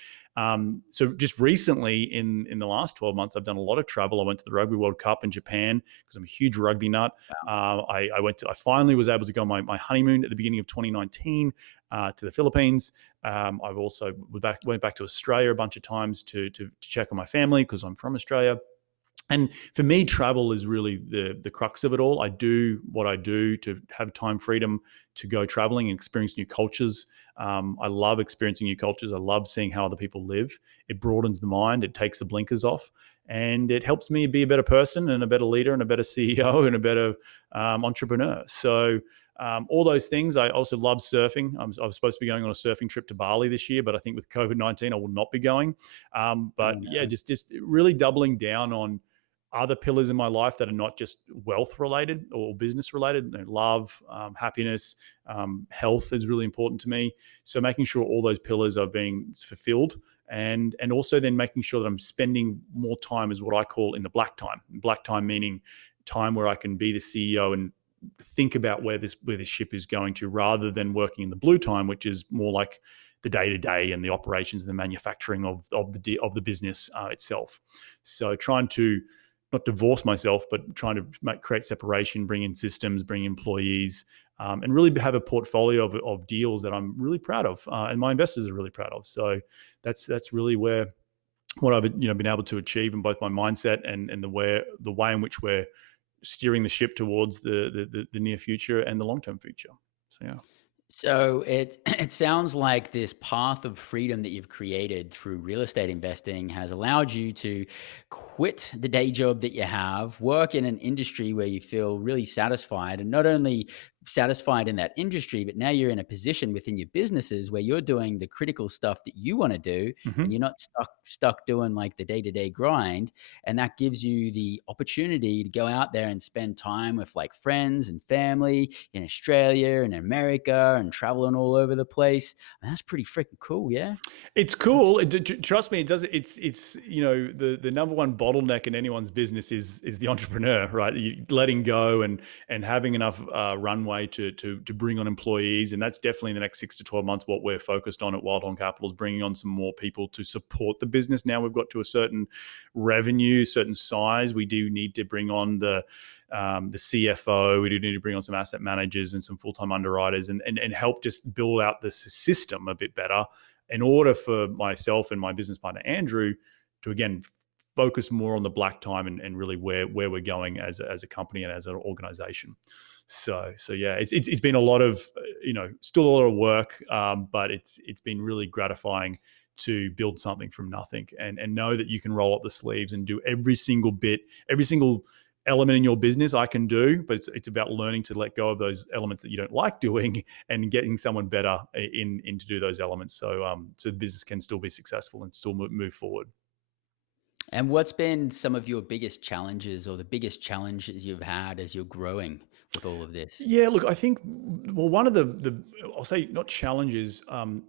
So just recently in the last 12 months, I've done a lot of travel. I went to the Rugby World Cup in Japan because I'm a huge rugby nut. I finally was able to go on my honeymoon at the beginning of 2019 to the Philippines. I've also went back to Australia a bunch of times to check on my family because I'm from Australia. And for me, travel is really the crux of it all. I do what I do to have time freedom to go traveling and experience new cultures. I love experiencing new cultures. I love seeing how other people live. It broadens the mind. It takes the blinkers off. And it helps me be a better person and a better leader and a better CEO and a better entrepreneur. So all those things. I also love surfing. I was supposed to be going on a surfing trip to Bali this year, but I think with COVID-19, I will not be going. But yeah, just really doubling down on other pillars in my life that are not just wealth related or business related. Love, happiness, health is really important to me. So making sure all those pillars are being fulfilled, and also then making sure that I'm spending more time is what I call in the black time. Black time meaning time where I can be the CEO and think about where this ship is going to, rather than working in the blue time, which is more like the day-to-day and the operations and the manufacturing of the business itself. So trying to not divorce myself, but trying to create separation, bring in systems, bring employees, and really have a portfolio of deals that I'm really proud of, and my investors are really proud of. So that's really where what I've been able to achieve in both my mindset and the way in which we're steering the ship towards the near future and the long term future. So yeah. So it it sounds like this path of freedom that you've created through real estate investing has allowed you to quit the day job that you have, work in an industry where you feel really satisfied, and not only satisfied in that industry, but now you're in a position within your businesses where you're doing the critical stuff that you want to do, Mm-hmm. and you're not stuck doing like the day-to-day grind. And that gives you the opportunity to go out there and spend time with like friends and family in Australia and America and traveling all over the place. And that's pretty freaking cool. Yeah. It's cool. Trust me, it does. It's the number one bottleneck in anyone's business is the entrepreneur, right? Letting go and having enough runway to bring on employees, and that's definitely in the next 6 to 12 months what we're focused on at Wildhorn Capital, is bringing on some more people to support the business. Now we've got to a certain revenue, certain size. We do need to bring on the CFO. We do need to bring on some asset managers and some full-time underwriters and help just build out the system a bit better in order for myself and my business partner, Andrew, to again focus more on the black time and really where we're going as a company and as an organization. So yeah, it's been a lot of still a lot of work, but it's been really gratifying to build something from nothing and know that you can roll up the sleeves and do every single bit, every single element in your business I can do, but it's about learning to let go of those elements that you don't like doing and getting someone better in to do those elements, so the business can still be successful and still move forward. And what's been some of your biggest challenges or the biggest challenges you've had as you're growing with all of this? Yeah, look, I think one of the I'll say not challenges,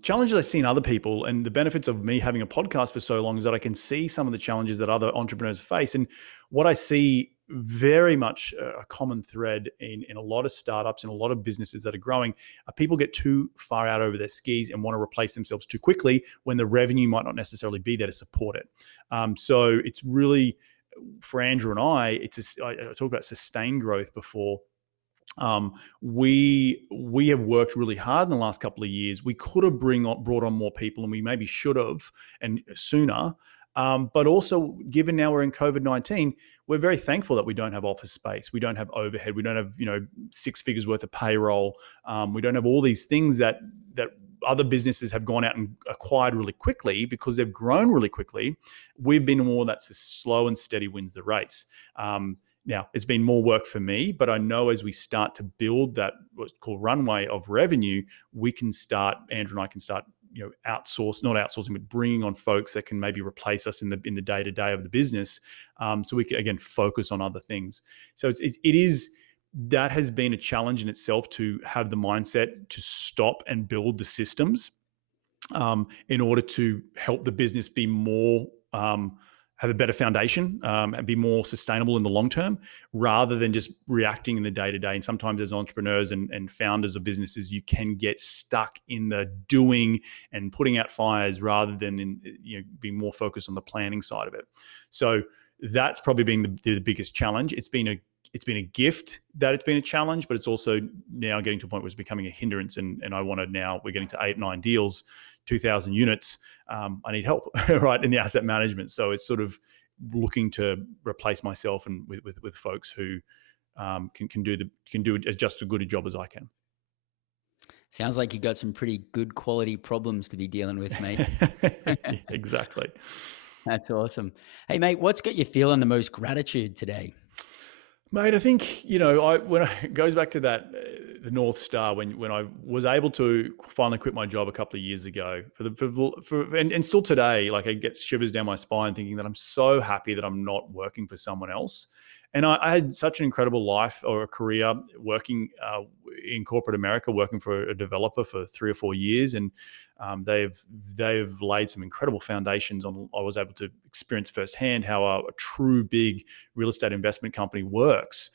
challenges I see in other people, and the benefits of me having a podcast for so long is that I can see some of the challenges that other entrepreneurs face, and what I see very much a common thread in a lot of startups and a lot of businesses that are growing are people get too far out over their skis and want to replace themselves too quickly when the revenue might not necessarily be there to support it. So it's really for Andrew and I talked about sustained growth before. We have worked really hard in the last couple of years. We could have brought on more people, and we maybe should have, and sooner. But also, given now we're in COVID-19, we're very thankful that we don't have office space. We don't have overhead. We don't have 6 figures worth of payroll. We don't have all these things that other businesses have gone out and acquired really quickly because they've grown really quickly. We've been more that's slow and steady wins the race. Now, it's been more work for me, but I know as we start to build that what's called runway of revenue, we can start, Andrew and I can start, not outsourcing, but bringing on folks that can maybe replace us in the day-to-day of the business. So we can, again, focus on other things. So it is, that has been a challenge in itself to have the mindset to stop and build the systems in order to help the business be more, have a better foundation and be more sustainable in the long term, rather than just reacting in the day-to-day. And sometimes as entrepreneurs and founders of businesses, you can get stuck in the doing and putting out fires rather than being more focused on the planning side of it. So that's probably been the biggest challenge. It's been a gift that it's been a challenge, but it's also now getting to a point where it's becoming a hindrance. And we're getting to 8-9 deals, 2,000 units. I need help, right, in the asset management. So it's sort of looking to replace myself and with folks who can do just as good a job as I can. Sounds like you got some pretty good quality problems to be dealing with, mate. Yeah, exactly. That's awesome. Hey, mate, what's got you feeling the most gratitude today? Mate, I think, it goes back to that, the North Star, when I was able to finally quit my job a couple of years ago and still today, like I get shivers down my spine thinking that I'm so happy that I'm not working for someone else. And I had such an incredible life or a career working in corporate America, working for a developer for 3 or 4 years. And they've laid some incredible foundations on. I was able to experience firsthand how a true big real estate investment company works,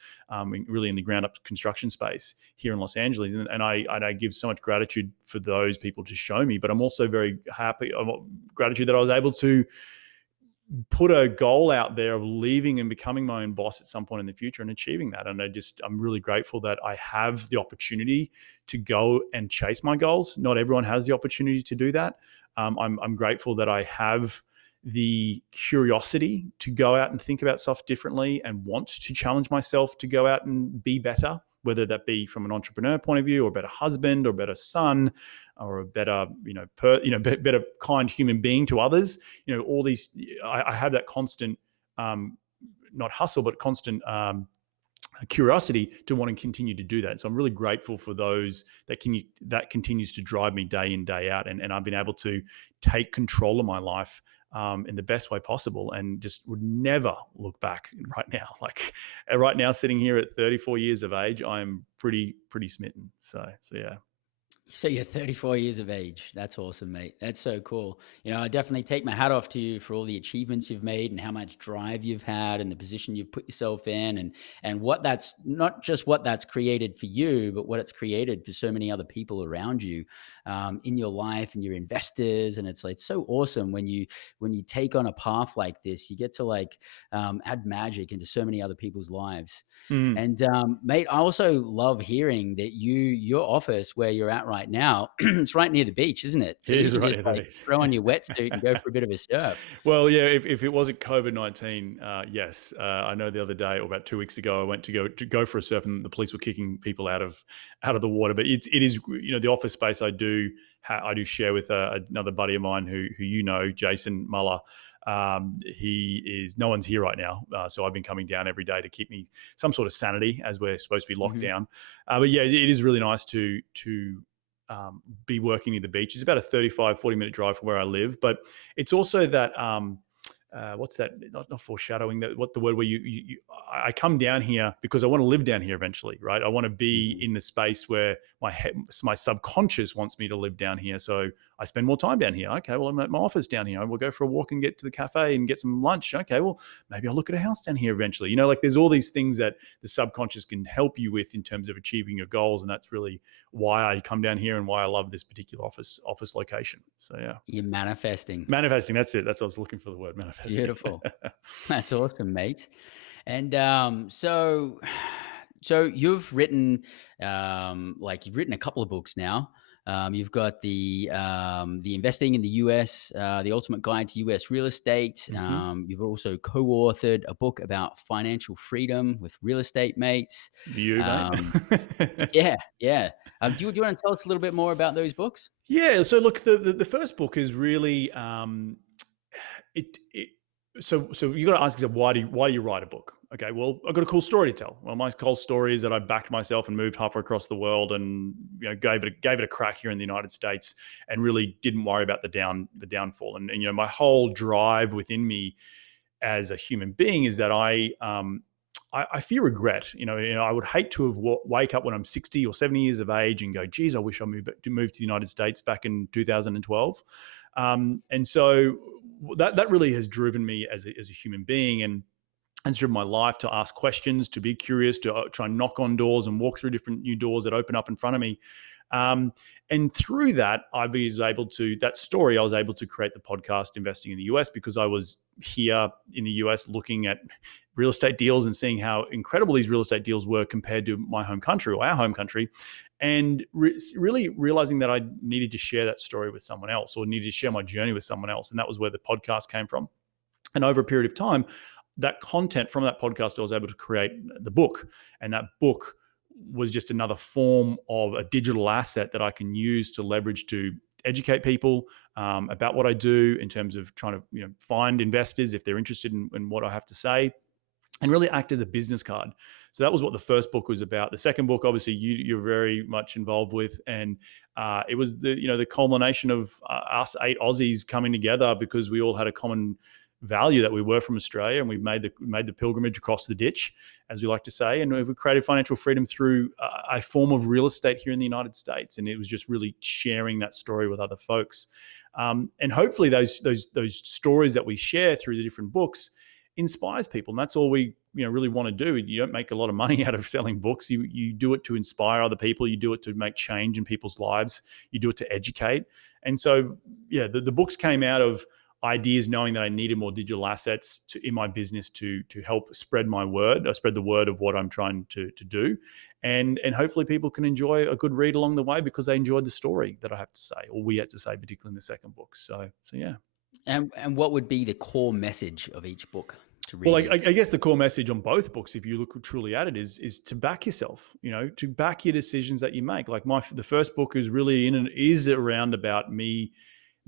really in the ground up construction space here in Los Angeles. And I give so much gratitude for those people to show me, but I'm also very happy, gratitude that I was able to put a goal out there of leaving and becoming my own boss at some point in the future and achieving that. And I'm really grateful that I have the opportunity to go and chase my goals. Not everyone has the opportunity to do that. I'm grateful that I have the curiosity to go out and think about stuff differently and want to challenge myself to go out and be better, whether that be from an entrepreneur point of view or a better husband or a better son or a better, better kind human being to others. All these, I have that constant, not hustle, but constant curiosity to want to continue to do that. So I'm really grateful for those that continues to drive me day in, day out. And I've been able to take control of my life in the best way possible, and just would never look back right now. Like right now, sitting here at 34 years of age, I'm pretty smitten. So yeah. So you're 34 years of age. That's awesome, mate. That's so cool. I definitely take my hat off to you for all the achievements you've made and how much drive you've had and the position you've put yourself in, and what that's not just what that's created for you, but what it's created for so many other people around you. in your life and your investors. And it's like so awesome when you take on a path like this, you get to like add magic into so many other people's lives. Mm. And mate, I also love hearing that your office where you're at right now, it's right near the beach, isn't it? So It you is can right just at the like beach. throw on your wetsuit and go for a bit of a surf. Well, yeah, if it wasn't COVID-19, yes. I know the other day, or about 2 weeks ago, I went to go for a surf, and the police were kicking people out of the water. But it is, the office space I do share with another buddy of mine who Jason Muller. No one's here right now, so I've been coming down every day to keep me some sort of sanity as we're supposed to be locked Mhm. down. But yeah, it is really nice to be working near the beach. It's about a 35-40 minute drive from where I live, but it's also that what's that? Not foreshadowing. That what the word where I come down here because I want to live down here eventually, right? I want to be Mhm. in the space where my subconscious wants me to live down here. So I spend more time down here. Okay, well, I'm at my office down here. We'll go for a walk and get to the cafe and get some lunch. Okay, well, maybe I'll look at a house down here eventually. Like there's all these things that the subconscious can help you with in terms of achieving your goals, and that's really why I come down here and why I love this particular office location. So yeah. You're manifesting. Manifesting, that's it. That's what I was looking for, the word manifesting. Beautiful. That's awesome, mate. And so you've written you've written a couple of books now. You've got the investing in the US, the ultimate guide to US real estate. Mhm. You've also co-authored a book about financial freedom with real estate mates. You, mate. Um, yeah, yeah. Do you want to tell us a little bit more about those books? Yeah, so look, the first book is really it so you got to ask yourself, why do you write a book? Okay, well, I've got a cool story to tell. Well, my cool story is that I backed myself and moved halfway across the world, and gave it a crack here in the United States, and really didn't worry about the downfall. And my whole drive within me as a human being is that I fear regret. I would hate to have wake up when I'm 60 or 70 years of age and go, geez, I wish I moved to the United States back in 2012. And so that really has driven me as a human being, and has driven my life to ask questions, to be curious, to try and knock on doors and walk through different new doors that open up in front of me. And through that, I was able to create the podcast Investing in the US, because I was here in the US looking at real estate deals and seeing how incredible these real estate deals were compared to my home country, or our home country, and really realizing that I needed to share that story with someone else, or needed to share my journey with someone else. And that was where the podcast came from. And over a period of time, that content from that podcast, I was able to create the book. And that book was just another form of a digital asset that I can use to leverage to educate people about what I do, in terms of trying to find investors if they're interested in what I have to say, and really act as a business card. So that was what the first book was about. The second book, obviously, you're very much involved with, and it was the culmination of us 8 Aussies coming together, because we all had a common value that we were from Australia, and we've made the pilgrimage across the ditch, as we like to say, and we've created financial freedom through a form of real estate here in the United States. And it was just really sharing that story with other folks, and hopefully those stories that we share through the different books inspires people. And that's all we really want to do. You don't make a lot of money out of selling books. You do it to inspire other people. You do it to make change in people's lives. You do it to educate. And so yeah, the books came out of ideas, knowing that I needed more digital assets in my business to help spread the word of what I'm trying to do. And hopefully people can enjoy a good read along the way, because they enjoyed the story that I have to say, or we had to say, particularly in the second book. So yeah. And what would be the core message of each book to Well, readers? I guess the core message on both books, if you look truly at it, is to back yourself. To back your decisions that you make. Like the first book is around about me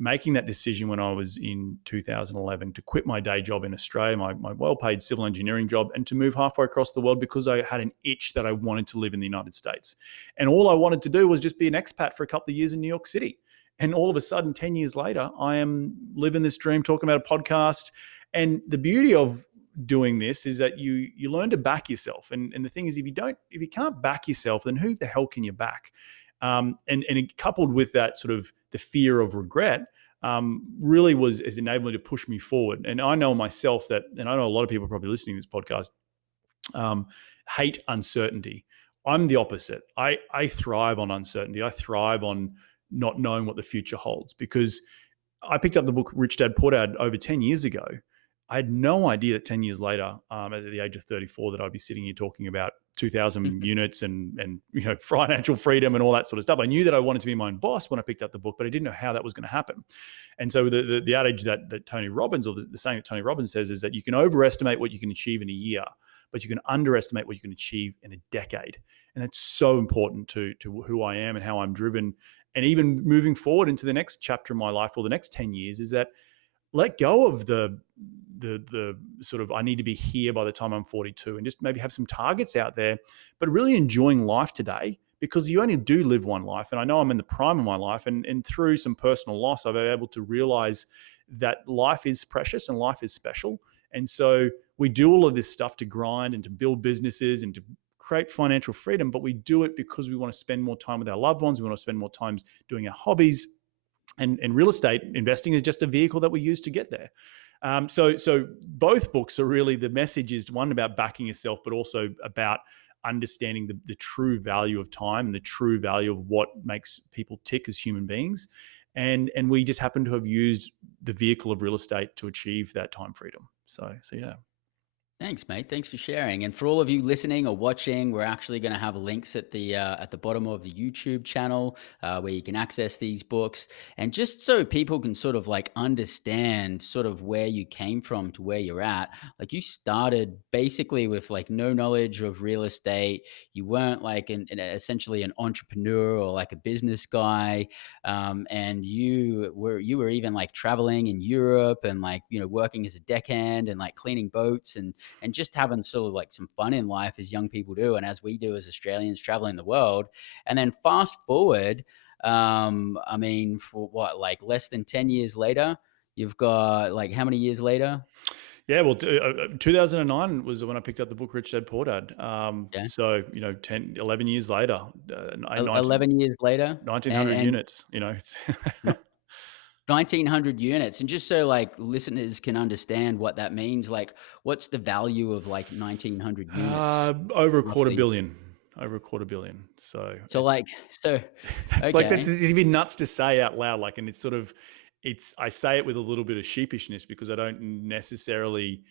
making that decision when I was in 2011 to quit my day job in Australia, my well-paid civil engineering job, and to move halfway across the world, because I had an itch that I wanted to live in the United States. And all I wanted to do was just be an expat for a couple of years in New York City. And all of a sudden, 10 years later, I am living this dream, talking about a podcast. And the beauty of doing this is that you learn to back yourself. And the thing is, if you can't back yourself, then who the hell can you back? And it, coupled with that sort of the fear of regret, really has enabled me to push me forward. And I know myself that, and I know a lot of people probably listening to this podcast, hate uncertainty. I'm the opposite. I thrive on uncertainty. I thrive on not knowing what the future holds. Because I picked up the book Rich Dad Poor Dad over 10 years ago. I had no idea that 10 years later, at the age of 34, that I'd be sitting here talking about 2,000 units and financial freedom and all that sort of stuff. I knew that I wanted to be my own boss when I picked up the book, but I didn't know how that was going to happen. And so the adage that Tony Robbins, or the saying that Tony Robbins says, is that you can overestimate what you can achieve in a year, but you can underestimate what you can achieve in a decade. And that's so important to who I am and how I'm driven. And even moving forward into the next chapter of my life, or the next 10 years, is that let go of the sort of, I need to be here by the time I'm 42, and just maybe have some targets out there, but really enjoying life today, because you only do live one life. And I know I'm in the prime of my life, and through some personal loss, I've been able to realize that life is precious and life is special. And so we do all of this stuff to grind and to build businesses and to create financial freedom, but we do it because we want to spend more time with our loved ones. We want to spend more time doing our hobbies. And real estate investing is just a vehicle that we use to get there. So both books are really, the message is one about backing yourself, but also about understanding the true value of time and the true value of what makes people tick as human beings. And we just happen to have used the vehicle of real estate to achieve that time freedom. So yeah. Thanks, mate. Thanks for sharing. And for all of you listening or watching, we're actually going to have links at the bottom of the YouTube channel where you can access these books. And just so people can sort of like understand sort of where you came from to where you're at, like you started basically with like no knowledge of real estate. You weren't like essentially an entrepreneur or like a business guy, and you were even like traveling in Europe and like working as a deckhand and like cleaning boats and just having sort of like some fun in life as young people do, and as we do as Australians traveling the world. And then fast forward, I mean, for what, like less than 10 years later, you've got like how many years later? Yeah, well, 2009 was when I picked up the book Rich Dad Poor Dad. Yeah. So 11 years later, 11 years later, 1,900 units. It's 1,900 units. And just so like listeners can understand what that means, like what's the value of like 1,900 units? over a roughly? quarter billion. Over a quarter billion. So It's like, okay. that's even nuts to say out loud. Like, and it's sort of, I say it with a little bit of sheepishness because I don't necessarily,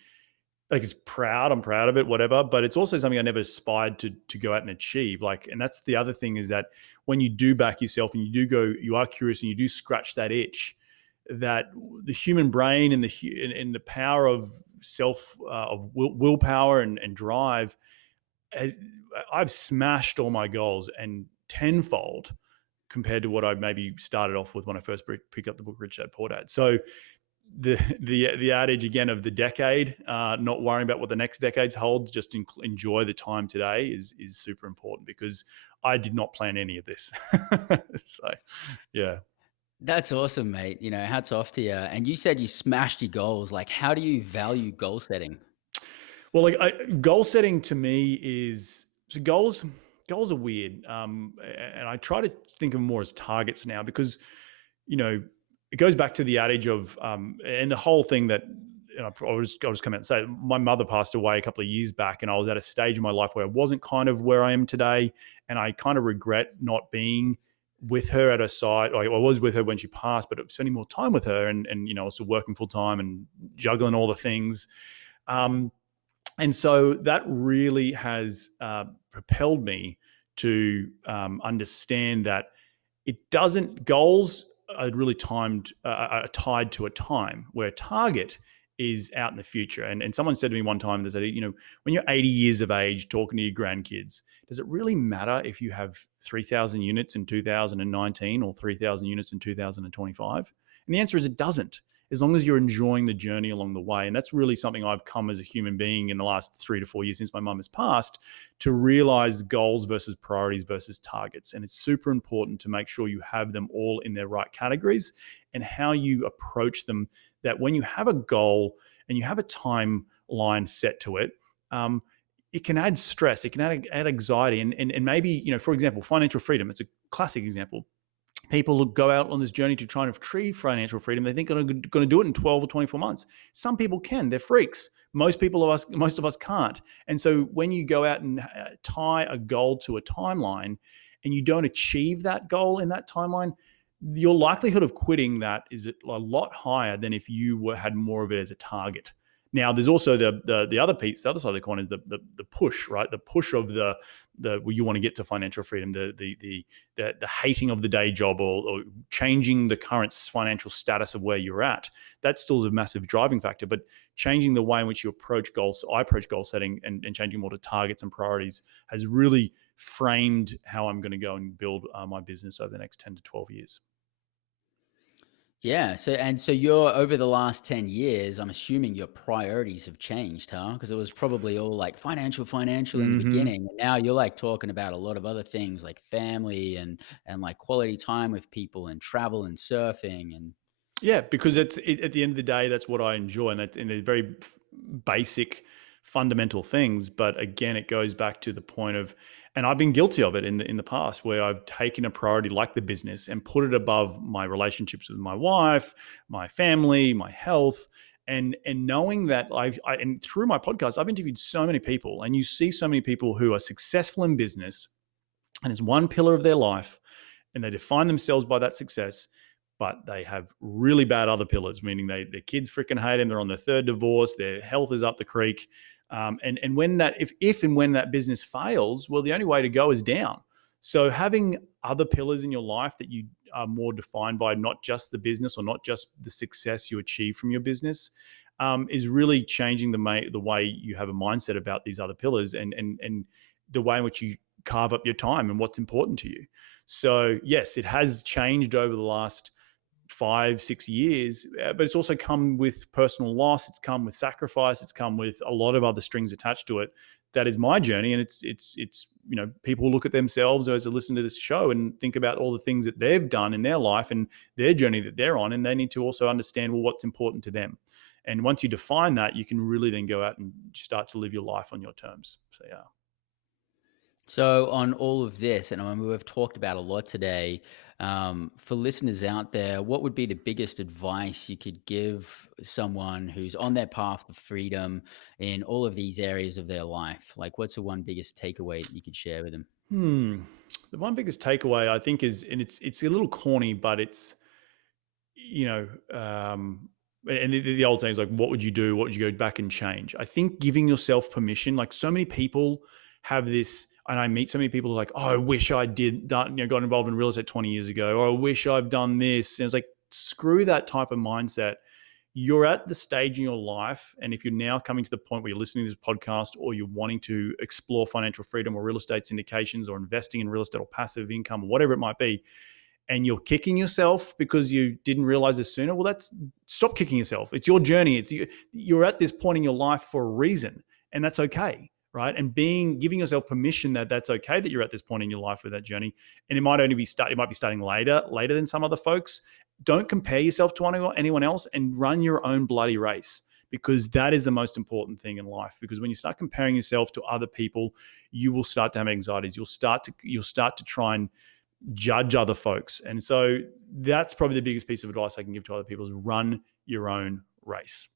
like, it's proud. I'm proud of it, whatever. But it's also something I never aspired to go out and achieve. Like, and that's the other thing, is that when you do back yourself and you are curious and you do scratch that itch, that the human brain and the power of willpower and drive, I've smashed all my goals and tenfold compared to what I maybe started off with when I first picked up the book Rich Dad Poor Dad. So the adage again of the decade, not worrying about what the next decades holds, just enjoy the time today is super important, because I did not plan any of this. So yeah. That's awesome, mate. Hats off to you. And you said you smashed your goals. Like, how do you value goal setting? Well, like goal setting to me is, so goals are weird. And I try to think of them more as targets now, because, it goes back to the adage of, and the whole thing that, I'll just come out and say, my mother passed away a couple of years back, and I was at a stage in my life where I wasn't kind of where I am today. And I kind of regret not being with her at her side. I was with her when she passed, but spending more time with her, and I was still working full time and juggling all the things. And so that really has propelled me to understand that goals are really are tied to a time, where a target is out in the future. And someone said to me one time, they said, when you're 80 years of age talking to your grandkids, does it really matter if you have 3,000 units in 2019 or 3,000 units in 2025? And the answer is it doesn't, as long as you're enjoying the journey along the way. And that's really something I've come as a human being in the last 3 to 4 years since my mum has passed, to realize goals versus priorities versus targets. And it's super important to make sure you have them all in their right categories, and how you approach them, that when you have a goal and you have a timeline set to it, it can add stress, it can add anxiety. And maybe, for example, financial freedom, it's a classic example. People go out on this journey to try and achieve financial freedom. They think they're going to do it in 12 or 24 months. Some people can, they're freaks. Most of us can't. And so when you go out and tie a goal to a timeline, and you don't achieve that goal in that timeline, your likelihood of quitting that is a lot higher than if you had more of it as a target. Now, there's also the other piece, the other side of the coin is the push, right? The push of the where you want to get to financial freedom, the hating of the day job, or changing the current financial status of where you're at. That still is a massive driving factor. But changing the way in which you approach goals, I approach goal setting, and changing more to targets and priorities has really framed how I'm going to go and build my business over the next 10 to 12 years. Yeah. So you're over the last 10 years, I'm assuming your priorities have changed, huh? Because it was probably all like financial in the Mm-hmm. beginning. And now you're like talking about a lot of other things like family and like quality time with people and travel and surfing and Yeah, because at the end of the day, that's what I enjoy, and that's in the very basic, fundamental things. But again, it goes back to the point of, and I've been guilty of it in the past, where I've taken a priority like the business and put it above my relationships with my wife, my family, my health, and knowing that and through my podcast, I've interviewed so many people, and you see so many people who are successful in business, and it's one pillar of their life, and they define themselves by that success, but they have really bad other pillars, meaning their kids freaking hate them. They're on their third divorce. Their health is up the creek. And when that, if and when that business fails, well, the only way to go is down. So having other pillars in your life that you are more defined by, not just the business or not just the success you achieve from your business, is really changing the way you have a mindset about these other pillars, and the way in which you carve up your time and what's important to you. So yes, it has changed over the last 5, 6 years, but it's also come with personal loss. It's come with sacrifice. It's come with a lot of other strings attached to it. That is my journey, and it's people look at themselves as they listen to this show and think about all the things that they've done in their life and their journey that they're on, and they need to also understand, well, what's important to them. And once you define that, you can really then go out and start to live your life on your terms. So yeah. so on all of this, and I mean, we've talked about a lot today. For listeners out there, what would be the biggest advice you could give someone who's on their path to freedom in all of these areas of their life? Like, what's the one biggest takeaway that you could share with them? Hmm. The one biggest takeaway I think is, and it's a little corny, but it's, you know, and the old saying is like, what would you do? What would you go back and change? I think giving yourself permission, like so many people have this, and I meet so many people who are like, oh, I wish I got involved in real estate 20 years ago, or I wish I've done this. And it's like, screw that type of mindset. You're at the stage in your life, and if you're now coming to the point where you're listening to this podcast, or you're wanting to explore financial freedom or real estate syndications or investing in real estate or passive income or whatever it might be, and you're kicking yourself because you didn't realize this sooner, well, stop kicking yourself. It's your journey. You're at this point in your life for a reason, and that's okay, right? And giving yourself permission that that's okay that you're at this point in your life with that journey, and it might be starting later than some other folks. Don't compare yourself to anyone else, and run your own bloody race, because that is the most important thing in life. Because when you start comparing yourself to other people, you will start to have anxieties. You'll start to try and judge other folks. And so that's probably the biggest piece of advice I can give to other people, is run your own race.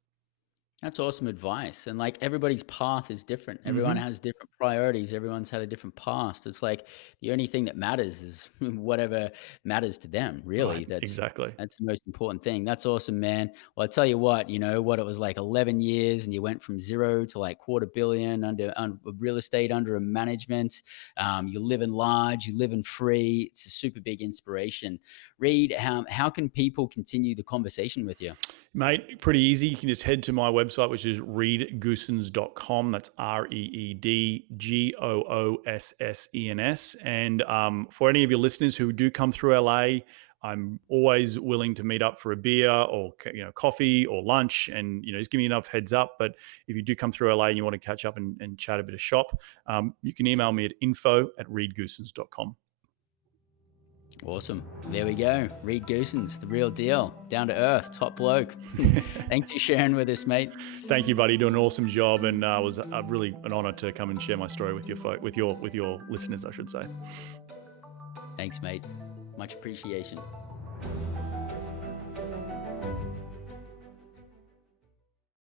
That's awesome advice. And like everybody's path is different. Everyone Mm-hmm. has different priorities. Everyone's had a different past. It's like the only thing that matters is whatever matters to them, Right. really. Exactly. That's the most important thing. That's awesome, man. Well, I tell you what, it was like 11 years and you went from zero to like quarter billion under real estate under a management. You're living large, you're living free. It's a super big inspiration. Reed, how can people continue the conversation with you? Mate, pretty easy. You can just head to my website, which is reedgoossens.com. That's ReedGoossens. And for any of your listeners who do come through LA, I'm always willing to meet up for a beer or coffee or lunch, and just give me enough heads up. But if you do come through LA and you want to catch up and chat a bit of shop, you can email me at info@reedgoossens.com. Awesome. There we go. Reed Goossens, the real deal. Down to earth, top bloke. Thanks for sharing with us, mate. Thank you, buddy. Doing an awesome job, and it was really an honor to come and share my story with your listeners, I should say. Thanks, mate. Much appreciation.